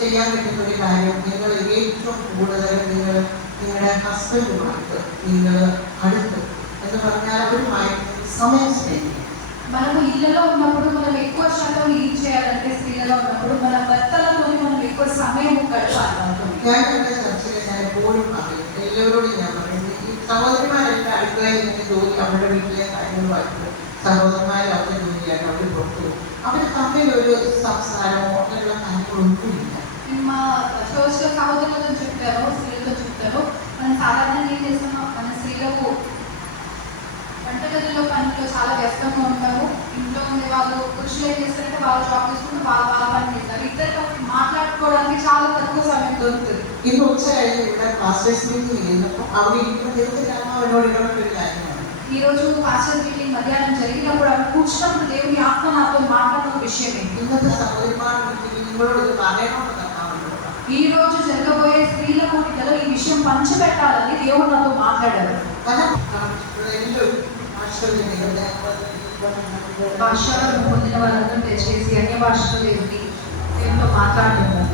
ചെയ്യാൻ പറ്റുന്ന ഒരു കാര്യം നിങ്ങൾ ഏറ്റവും കൂടുതൽ നിങ്ങളുടെ ഹസ്ബൻഡുമായിട്ട് നിങ്ങൾ അടുത്ത് എന്ന് പറഞ്ഞാൽ അവരുമായി സമയം സ്പെൻഡ് ചെയ്യും. మనము ఇళ్లలో ఉన్నప్పుడు మనం ఎక్కువ శాతం ఏం చేయాలంటే స్త్రీలలో ఉన్నప్పుడు మన భర్తలతో మనం ఎక్కువ సమయం గడపాలి. ഞാൻ എൻ്റെ ചർച്ചയിൽ ഞാൻ എപ്പോഴും പറയും, എല്ലാവരോടും ഞാൻ പറയുന്നത് ഈ സഹോദരിമാരെല്ലാം അടുക്കളയിൽ നിന്ന് ജോലി അവരുടെ വീട്ടിലെ കാര്യങ്ങളുമായിട്ട് സഹോദരന്മാരെ അവരുടെ ജോലിയായിട്ട് അവർ പുറത്തു അവർ തമ്മിലൊരു സംസാരമോ അങ്ങനെയുള്ള കാര്യങ്ങളൊന്നുമില്ല. మా చర్చ్లో సహోదరులతో చెప్తారు, స్త్రీలతో చెప్తారు. మనం సాధారణంగా ఏం చేస్తున్నాం, మన స్త్రీలకు వంటగదిలో పనిలో చాలా వ్యస్తంగా ఉంటారు. ఇంట్లో ఉండే వాళ్ళు పురుషులు ఏం చేస్తారంటే వాళ్ళు జాబ్ చేసుకుంటూ వాళ్ళ పని చేస్తారు. ఇద్దరు మాట్లాడుకోవడానికి చాలా తక్కువ సమయం దొరుకుతుంది. ഇന്ന് ഉച്ച കഴിഞ്ഞ് ഇവിടെ ക്ലാസ് മീറ്റിംഗ് ചെയ്യുന്നപ്പോൾ അവിടെ ഇരിക്കുന്ന ദൈവത്തിനാത്മാവിനോട് ഇടപെട്ടൊരു കാര്യമാണ്. ఈ రోజు పాస్టర్ మీటింగ్ మధ్యాహ్నం జరిగినప్పుడు అక్కడ కూర్చున్నప్పుడు దేవుని ఆత్మ నాతో మాట్లాడిన విషయం ఏంటి? ഇന്നത്തെ സഹോദരിമാർ നിങ്ങളോട് ഇത് പറയണമെന്ന് കർത്താവിനോട് പറഞ്ഞു. ఈ రోజు జరగబోయే స్త్రీల కూడికలో ఈ విషయం పంచిపెట్టాలని దేవుడు నాతో మాట్లాడారు. భాషలను పొందిన వాళ్ళందరూ తెచ్చేసి అన్య భాషలో దేవునితో మాట్లాడుతున్నారు.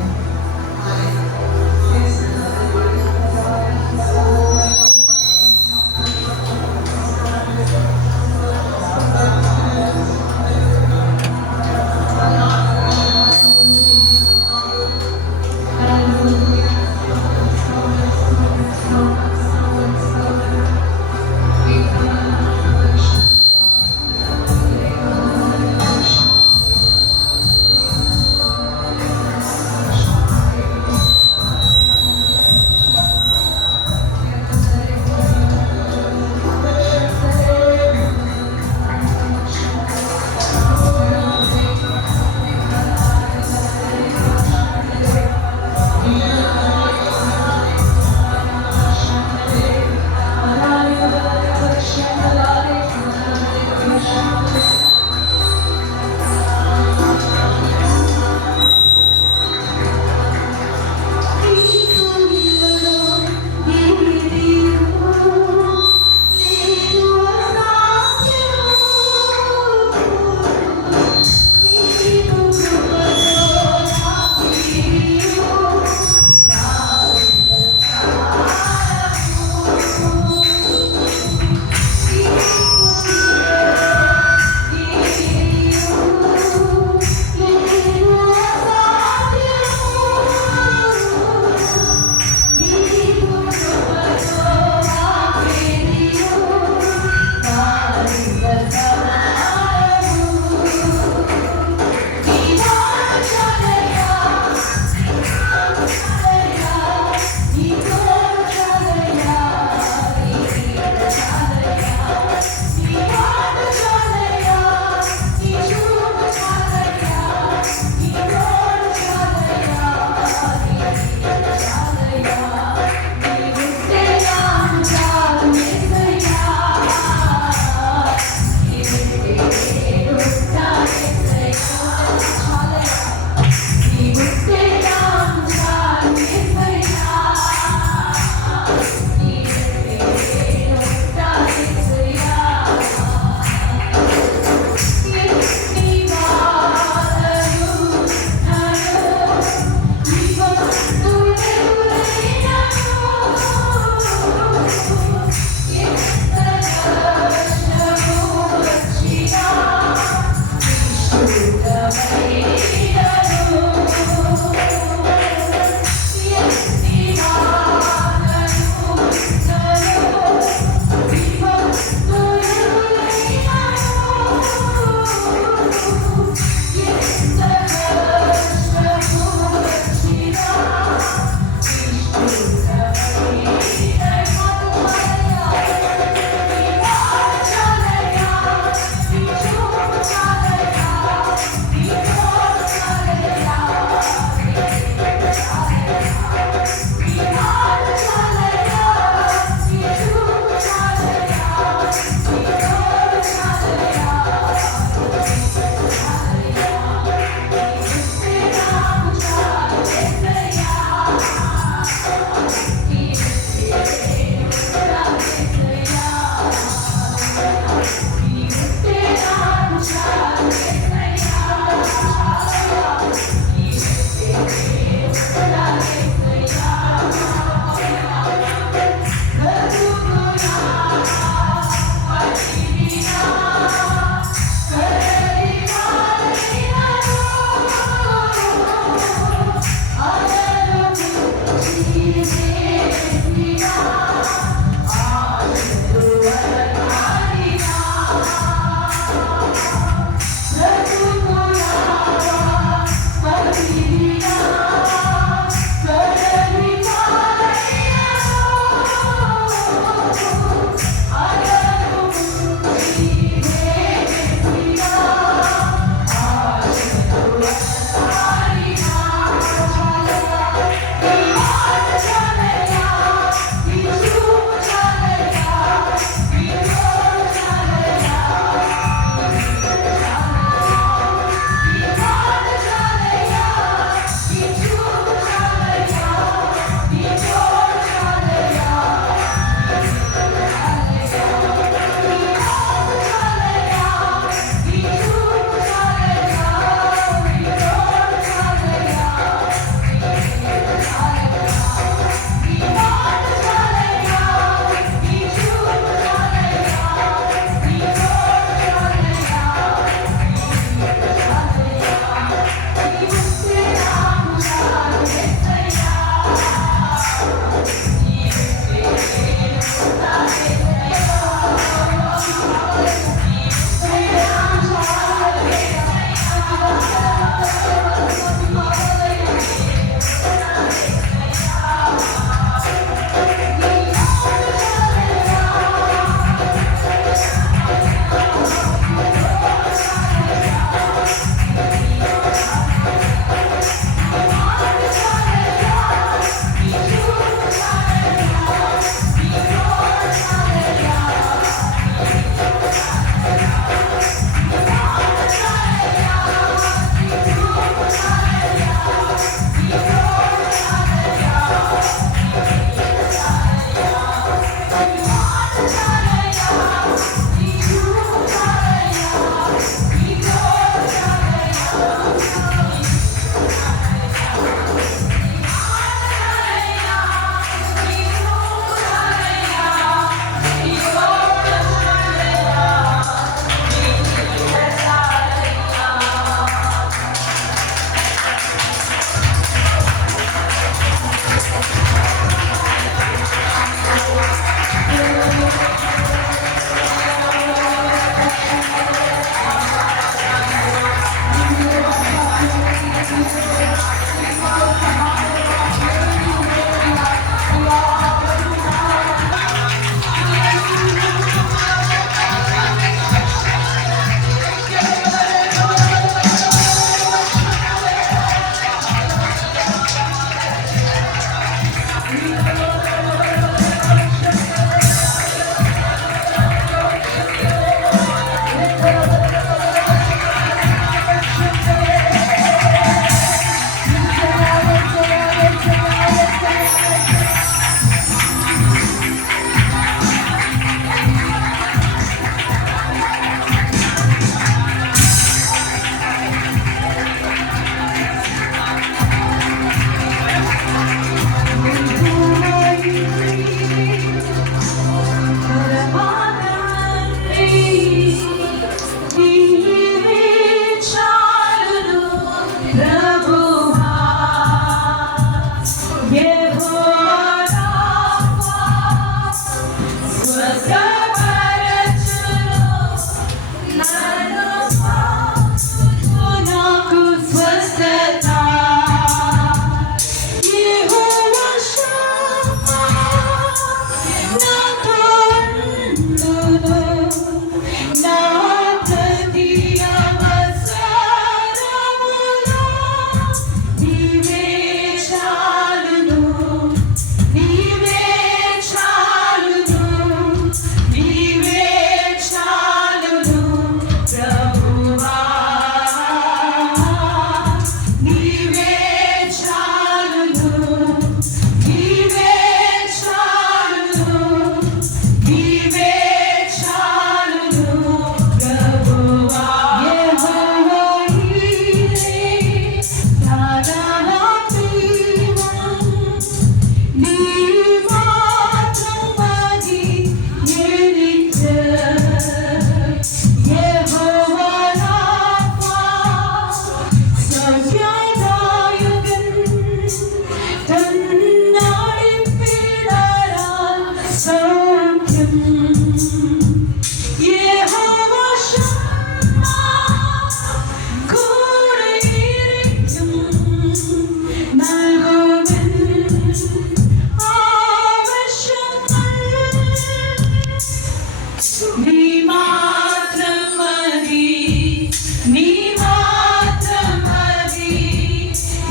నీ మాత్రమది,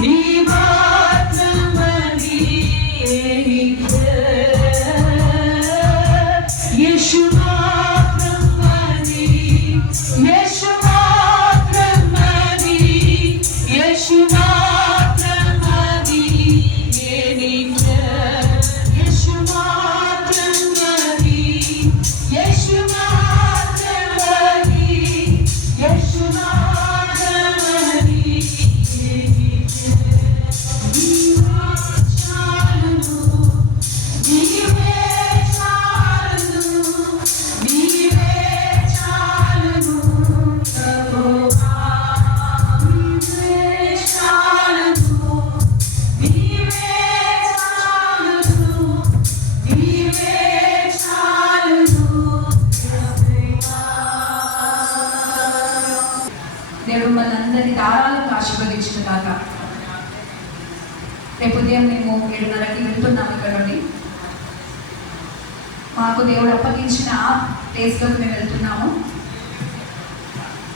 నీ మాత్రమది, యేసు మాత్రమది, యేసు మాత్రమది, యేసు మాత్రమది, యేసు మాత్రమది, యేసు మాత్రమది, యేసు మాత్రమది, నీవే చాలును, నీవే చాలును, నీవే చాలును ప్రభువా, నీవే చాలును, నీవే చాలును, నీవే చాలును ప్రభువా. దేవుడు మనందరినీ ధారాళంగా ఆశీర్వదించిన కాక. రేపు ఉదయం మేము 7:30కి వెళ్తున్నాము ఇక్కడ నుండి. మాకు దేవుడు అప్పగించిన ఆ ప్లేస్లోకి మేము వెళ్తున్నాము.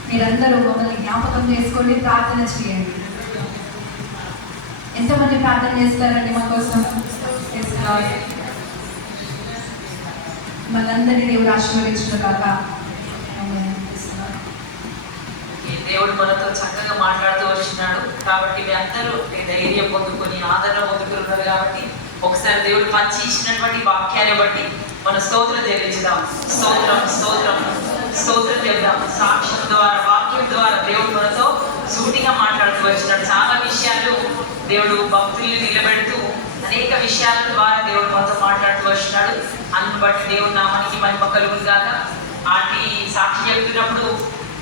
మీరందరూ మమ్మల్ని జ్ఞాపకం చేసుకోండి, ప్రార్థన చేయండి. ఎంతమంది ప్రార్థన చేస్తారండి మా కోసం? మనందరినీ దేవుడు ఆశీర్వదించిన కాక. దేవుడు మనతో చక్కగా మాట్లాడుతూ వచ్చినాడు కాబట్టి మీ అందరూ ధైర్యం పొందుకొని ఆదరణ పొందుకున్నారు కాబట్టి ఒకసారి దేవుడు మంచి ఇచ్చినటువంటి వాక్యాన్ని బట్టి మన స్తోత్రం చెల్లించుదాం. స్తోత్రం స్తోత్రం స్తోత్రం చెప్దాం. సాక్ష్యం ద్వారా వాక్యం ద్వారా దేవుడు మనతో సూటిగా మాట్లాడుతూ వచ్చినాడు. చాలా విషయాలు దేవుడు భక్తుల్ని నిలబెడుతూ అనేక విషయాల ద్వారా దేవుడు మనతో మాట్లాడుతూ వచ్చినాడు. అందుని బట్టి దేవుడు నామానికి మహిమ కలుగును గాక. ఆంటీ సాక్షి చెప్తున్నప్పుడు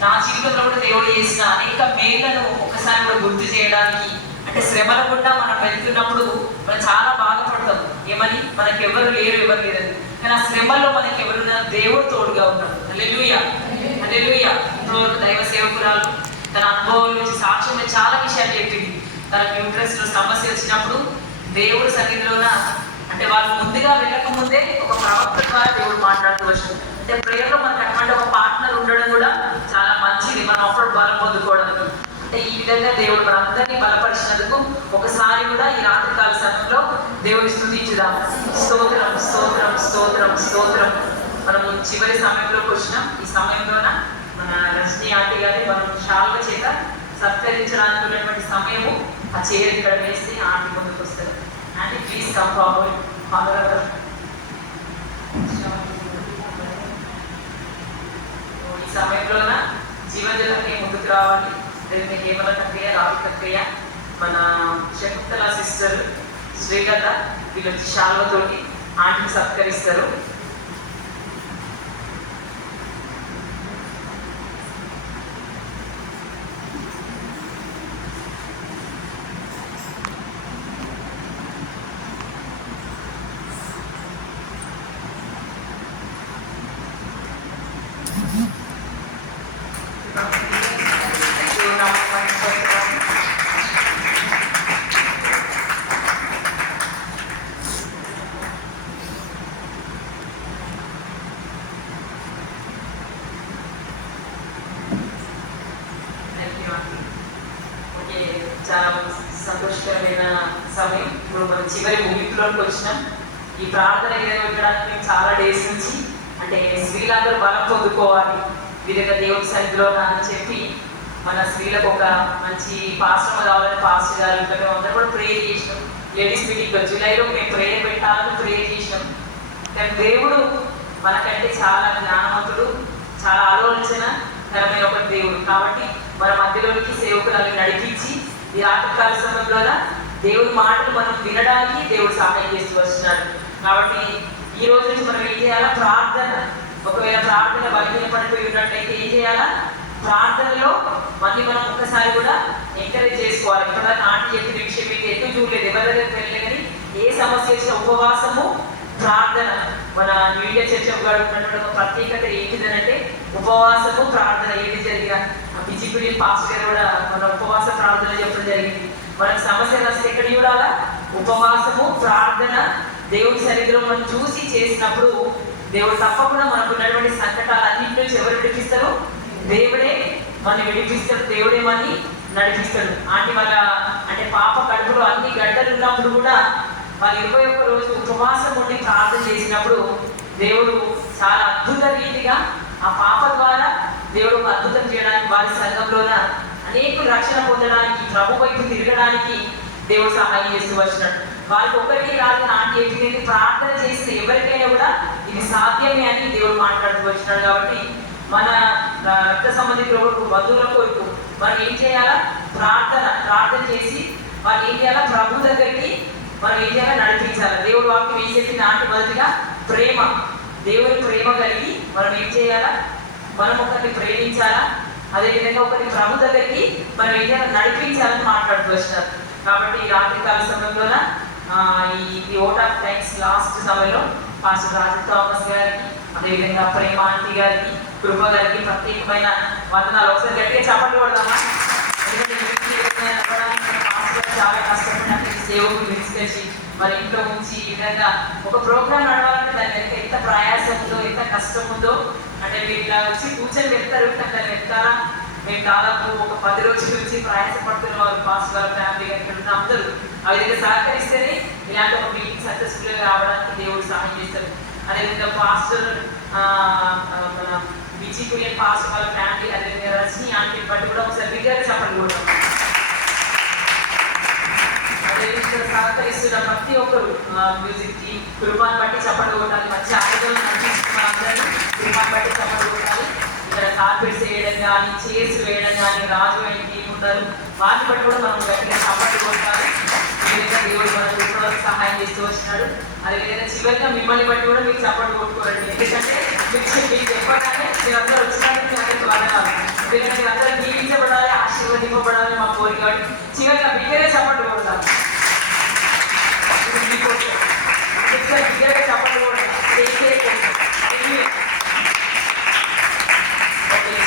నా జీవితంలో కూడా దేవుడు చేసిన అనేక మేళ్లను ఒకసారి కూడా గుర్తు చేయడానికి, అంటే శ్రమల గుండా మనం వెళ్తున్నప్పుడు మనం చాలా బాధపడతాం. ఏమని మనకి ఎవరు లేరు లేదని, కానీ ఆ శ్రమల్లో మనకి ఎవరున్నా దేవుడు తోడుగా ఉన్నాడు. హల్లెలూయా హల్లెలూయా. ఇప్పటివరకు దైవ సేవకురాలు తన అనుభవం నుంచి సాక్ష్యం చాలా విషయాలు చెప్పింది. తన న్యూట్రస్ లో సమస్య వచ్చినప్పుడు దేవుడు సన్నిధిలోన, అంటే వాళ్ళు ముందుగా వెళ్ళక ముందే ఒక ప్రవక్త ద్వారా దేవుడు మాట్లాడుతూ వచ్చాడు. అంటే ప్రేయర్లో మనకు అటువంటి ఒక పార్ట్నర్ ఉండడం కూడా చాలా మంచిది, మనం అప్పుడు బలం పొందుకోవడానికి. అంటే ఈ విధంగా దేవుడు మనందరినీ బలపరిచినందుకు ఒకసారి కూడా ఈ రాత్రికాల సమయంలో దేవుని స్తుతించుదాం. స్తోత్రం స్తోత్రం స్తోత్రం స్తోత్రం. మనము చివరి సమయంలోకి వచ్చినాం. ఈ సమయంలోన మన రజనీ ఆంటీ గారి మనం శాల్వ చేత సత్కరించడానికి ఉన్నటువంటి సమయము. ఆ చైర్ ఇక్కడ వేసి ఆంటీ ముందుకు వస్తారు. Aunty please come forward. ఈ సమయంలోన జీవజలకి ముందుకు రావాలి. హేమల కక్కయ్య, రావి కక్కయ్య, మన శకుంతల సిస్టర్ శ్రీలత వీళ్ళు వచ్చి శాల్వతోటి ఆంటీని సత్కరిస్తారు. చాలా సంతోషకరమైన సమయం. ఇప్పుడు మనం చివరి ముగింపులోకి వచ్చినాం. ఈ ప్రార్థన పెట్టడానికి మేము చాలా డేస్ నుంచి, అంటే స్త్రీలందరూ బలం పొందుకోవాలి విధంగా దేవుని సన్నిధిలో అని చెప్పి మన స్త్రీలకు ఒక మంచి పాస్టర్ కావాలని పాస్టర్ గారు ఇంకా మేము అందరూ కూడా ప్రేయర్ చేసినాం. లేడీస్ మీటింగ్లో జూలైలో మేము ప్రేయర్ పెట్టాలని ప్రేయర్ చేసినాం. కానీ దేవుడు మనకంటే చాలా జ్ఞానవంతుడు, చాలా ఆలోచనకరమైన ఒక దేవుడు. కాబట్టి మన మధ్యలోనికి సేవకులను నడిపించి ఈ రాత్రికాల సమయంలో దేవుడి మాటలు మనం వినడానికి దేవుడు సహాయం చేస్తూ వస్తున్నాడు. కాబట్టి ఈ రోజు నుంచి మనం ఏం చేయాలా? ప్రార్థన. ఒకవేళ ప్రార్థన బలహీనపడిపోయి ఉన్నట్లయితే ఏం చేయాలా? ప్రార్థనలో మళ్ళీ మనం ఒక్కసారి కూడా ఎంకరేజ్ చేసుకోవాలి. ఇక్కడ నాటి చెప్పిన విషయం మీకు ఎక్కువ చూడలేదు, ఎవరి దగ్గరికి వెళ్ళలేదు. కానీ ఏ సమస్య వచ్చిన ఉపవాసము, ప్రార్థన. మన మీడియా చర్చ ఉన్నటువంటి ఒక ప్రత్యేకత ఏంటిదనంటే ఉపవాసము, ప్రార్థన. ఏది జరిగినా బిజిపిడి పాస్టర్ గారు కూడా మన ఉపవాస ప్రార్థన చెప్పడం జరిగింది. మనకు సమస్యలు వస్తే ఎక్కడ చూడాలా? ఉపవాసము, ప్రార్థన. దేవుడి సన్నిధిలో మనం చూసి చేసినప్పుడు దేవుడు తప్పకుండా మనకు ఉన్నటువంటి సంకటాలన్నింటి నుంచి ఎవరు విడిపిస్తారు? దేవుడే మనల్ని విడిపిస్తాడు, దేవుడే మనని నడిపిస్తాడు. ఆంటీ వాళ్ళ అంటే పాప కడుపులో అన్ని గడ్డలు ఉన్నప్పుడు కూడా వాళ్ళు 21 రోజు ఉపవాసం ఉండి ప్రార్థన చేసినప్పుడు దేవుడు చాలా అద్భుత రీతిగా ఆ పాప ద్వారా దేవుడు ఒక అద్భుతం చేయడానికి వారి సంఘంలోన అనేకులు రక్షణ పొందడానికి, ప్రభు వైపు తిరగడానికి దేవుడు సహాయం చేస్తూ వచ్చినాడు. వాళ్ళకి ఒకరికి కాదు, ఆంటీ చెప్పింది ప్రార్థన చేసిన ఎవరికైనా కూడా ఇది సాధ్యమే అని దేవుడు మాట్లాడుతూ వచ్చినాడు. కాబట్టి మన రక్త సంబంధికుల బంధువుల కొరకు మనం ఏం చేయాలా? ప్రార్థన చేసి వాళ్ళు ఏం చేయాలా? ప్రభు దగ్గరికి మనం ఏం చేయాలా? నడిపించాలి. దేవుడు వాక్యం ఏం చెప్పిన ఆంటీ మొదటిగా ప్రేమ, దేవుని ప్రేమ కలిగి మనం ఏం చేయాలా? మనం ఒకరిని ప్రేమించాలా, అదేవిధంగా ఒకరిని ప్రభు దగ్గరికి మనం ఏం చేయాలి? నడిపించాలని మాట్లాడుతూ వచ్చినారు. కాబట్టి ఈ రాత్రికాల సమయంలోన ఈ ఓట్ ఆఫ్ థ్యాంక్స్ లాస్ట్ సమయంలో పాస్టర్ రాజు థామస్ గారికి, అదేవిధంగా ప్రేమ ఆంటీ గారికి, కృప గారికి ప్రత్యేకమైన వందనాలు. ఒకసారి గట్టిగా చప్పట్లు కొడదామా? చాలా కష్టపడి సేవకు విడిచిపెట్టి మరి ఇంట్లో ఉంచి ఈ విధంగా ఒక ప్రోగ్రామ్ నడవాలంటే దాని వెనక ఎంత ప్రయాసం ఉందో, ఎంత కష్టం ఉందో. అంటే మీరు ఇలా వచ్చి కూర్చొని వెళ్తారు, దాన్ని వెళ్తారా? మేము దాదాపు ఒక 10 రోజుల నుంచి ప్రయాసపడుతున్న వారు పాస్టర్ గారు, ఫ్యామిలీ గారు ఇక్కడ ఉన్న అందరూ ఆ విధంగా సహకరిస్తేనే ఇలాంటి ఒక మీటింగ్ సక్సెస్ఫుల్గా రావడానికి దేవుడు సహాయం చేస్తారు. అదేవిధంగా పాస్టర్ మన విజయ్ కురియన్ పాస్టర్ వాళ్ళ ఫ్యామిలీ, అదేవిధంగా రజనీ ఆంటీ బట్టి కూడా ఒకసారి బిగ్గరగా చెప్పండి కూడా. అదేవిధంగా సహకరిస్తున్న ప్రతి ఒక్కరు మ్యూజిక్ టీమ్ కృపాన్ని బట్టి చెప్పండి కొట్టాలి. మంచి ఆరోగ్యం నడిపిస్తున్న అందరూ కృపాన్ని బట్టి చెప్పండి కొట్టాలి. ఇక్కడ కార్పెట్స్ వేయడం కానీ, చైర్స్ వేయడం కానీ, రాజు అని టీం ఉన్నారు, వాటిని బట్టి కూడా మనం గట్టిగా చప్పట్లు కొట్టాలి. ఈ విధంగా దేవుడు మన కృపలో సహాయం చేస్తూ వచ్చినాడు. అదేవిధంగా చివరిగా మిమ్మల్ని బట్టి కూడా మీకు చప్పట్లు కొట్టుకోరండి. ఎందుకంటే మీకు చెప్పగానే మీరందరూ వచ్చినట్టు మీ అందరికి వదనాలి. ఎందుకంటే మీరందరూ దీవించబడాలి, ఆశీర్వదింపబడాలి మా కోరిక. కాబట్టి చివరిగా బిగ్గరే చప్పట్లు కొడతారు. బిగ్గరగా చప్పట్లు కొడతారు.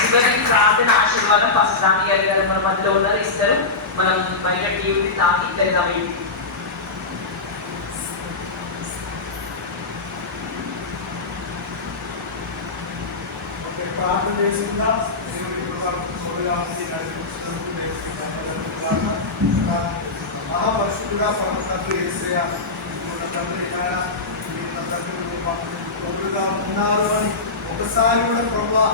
చివరికి ప్రార్థన ఆశీర్వాదం ఫస్ట్ రాణి గారు మన మధ్యలో ఉన్నారు, ఇస్తారు. మనం బయట టీవీ తాకి ఇద్దరు ప్రార్థన చేసిందా మహాపరిశుద్ధుగా పరమ తండ్రి యేసయ్య, తండ్రి తోడుగా ఉన్నారు అని ఒకసారి కూడా ప్రభా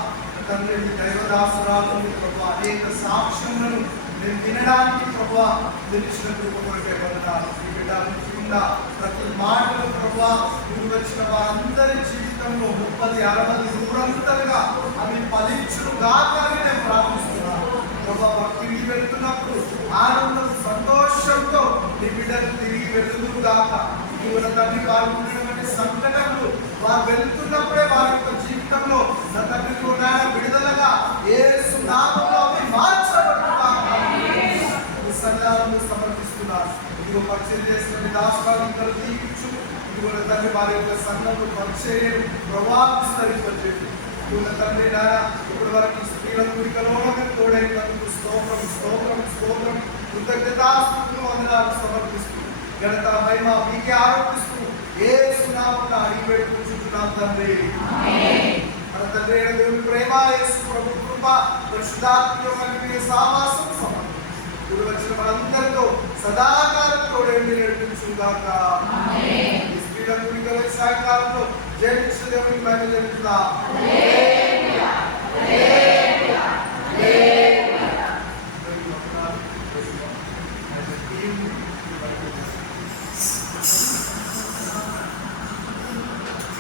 తండ్రి దైవదాసురాలు ప్రభా అనేక సాక్ష్యములను నేను వినడానికి ప్రభా నిలిచిన కృప కొరకే వందనాలు. ఈ బిడ్డ ముఖ్యంగా ప్రతి మాటలు ప్రభా నువ్వు వచ్చిన వారందరి జీవితంలో 30, 60, 100 అవి ఫలించును గాకని నేను ప్రార్థిస్తున్నాను. ప్రభా వారు తిరిగి వెళ్తున్నప్పుడు ఆనందం సంతోషంతో నీ బిడ్డలు తిరిగి వెళ్తున్నారు గాక. ఇటీవల తండ్రి వారు ఉన్నటువంటి సంఘటనలు వారు వెళ్తున్నప్పుడే వారి యొక్క జీవితంలో నా తండ్రికి ఉన్న విడుదలగా యేసు నామములో అవి మార్చబడుతాయి. సన్నిధానంలో సమర్పిస్తున్నారు. ఇదిగో పరిచయం చేసిన దాసులు ఇద్దరు దీవించు. ఇదిగో తండ్రి వారి యొక్క సంఘంలో పరిచయం ప్రభావిస్తరింపజేయండి. ఇదిగో తండ్రి నాయన ఇప్పటి వరకు స్త్రీల కోరికలో తోడైనందుకు స్తోత్రం స్తోత్రం స్తోత్రం కృతజ్ఞతాస్తుతులు వందనాలు సమర్పిస్తూ ఘనత మహిమ మీకే ఆరోపిస్తూ యేసు నామమున అడిగి పెట్టుకుంటున్నాం తండ్రి. మన తండ్రి అయిన దేవుని ప్రేమ, యేసు ప్రభు కృప, పరిశుద్ధాత్మ యొక్క సహవాసం సమర్పణ వచ్చిన మనందరితో సదాకాలం తోడేండి నడిపించుగాక. ఈ స్త్రీల గురికల సాయంకాలంలో జయించిన దేవునికి బయలుదేరుతుందా.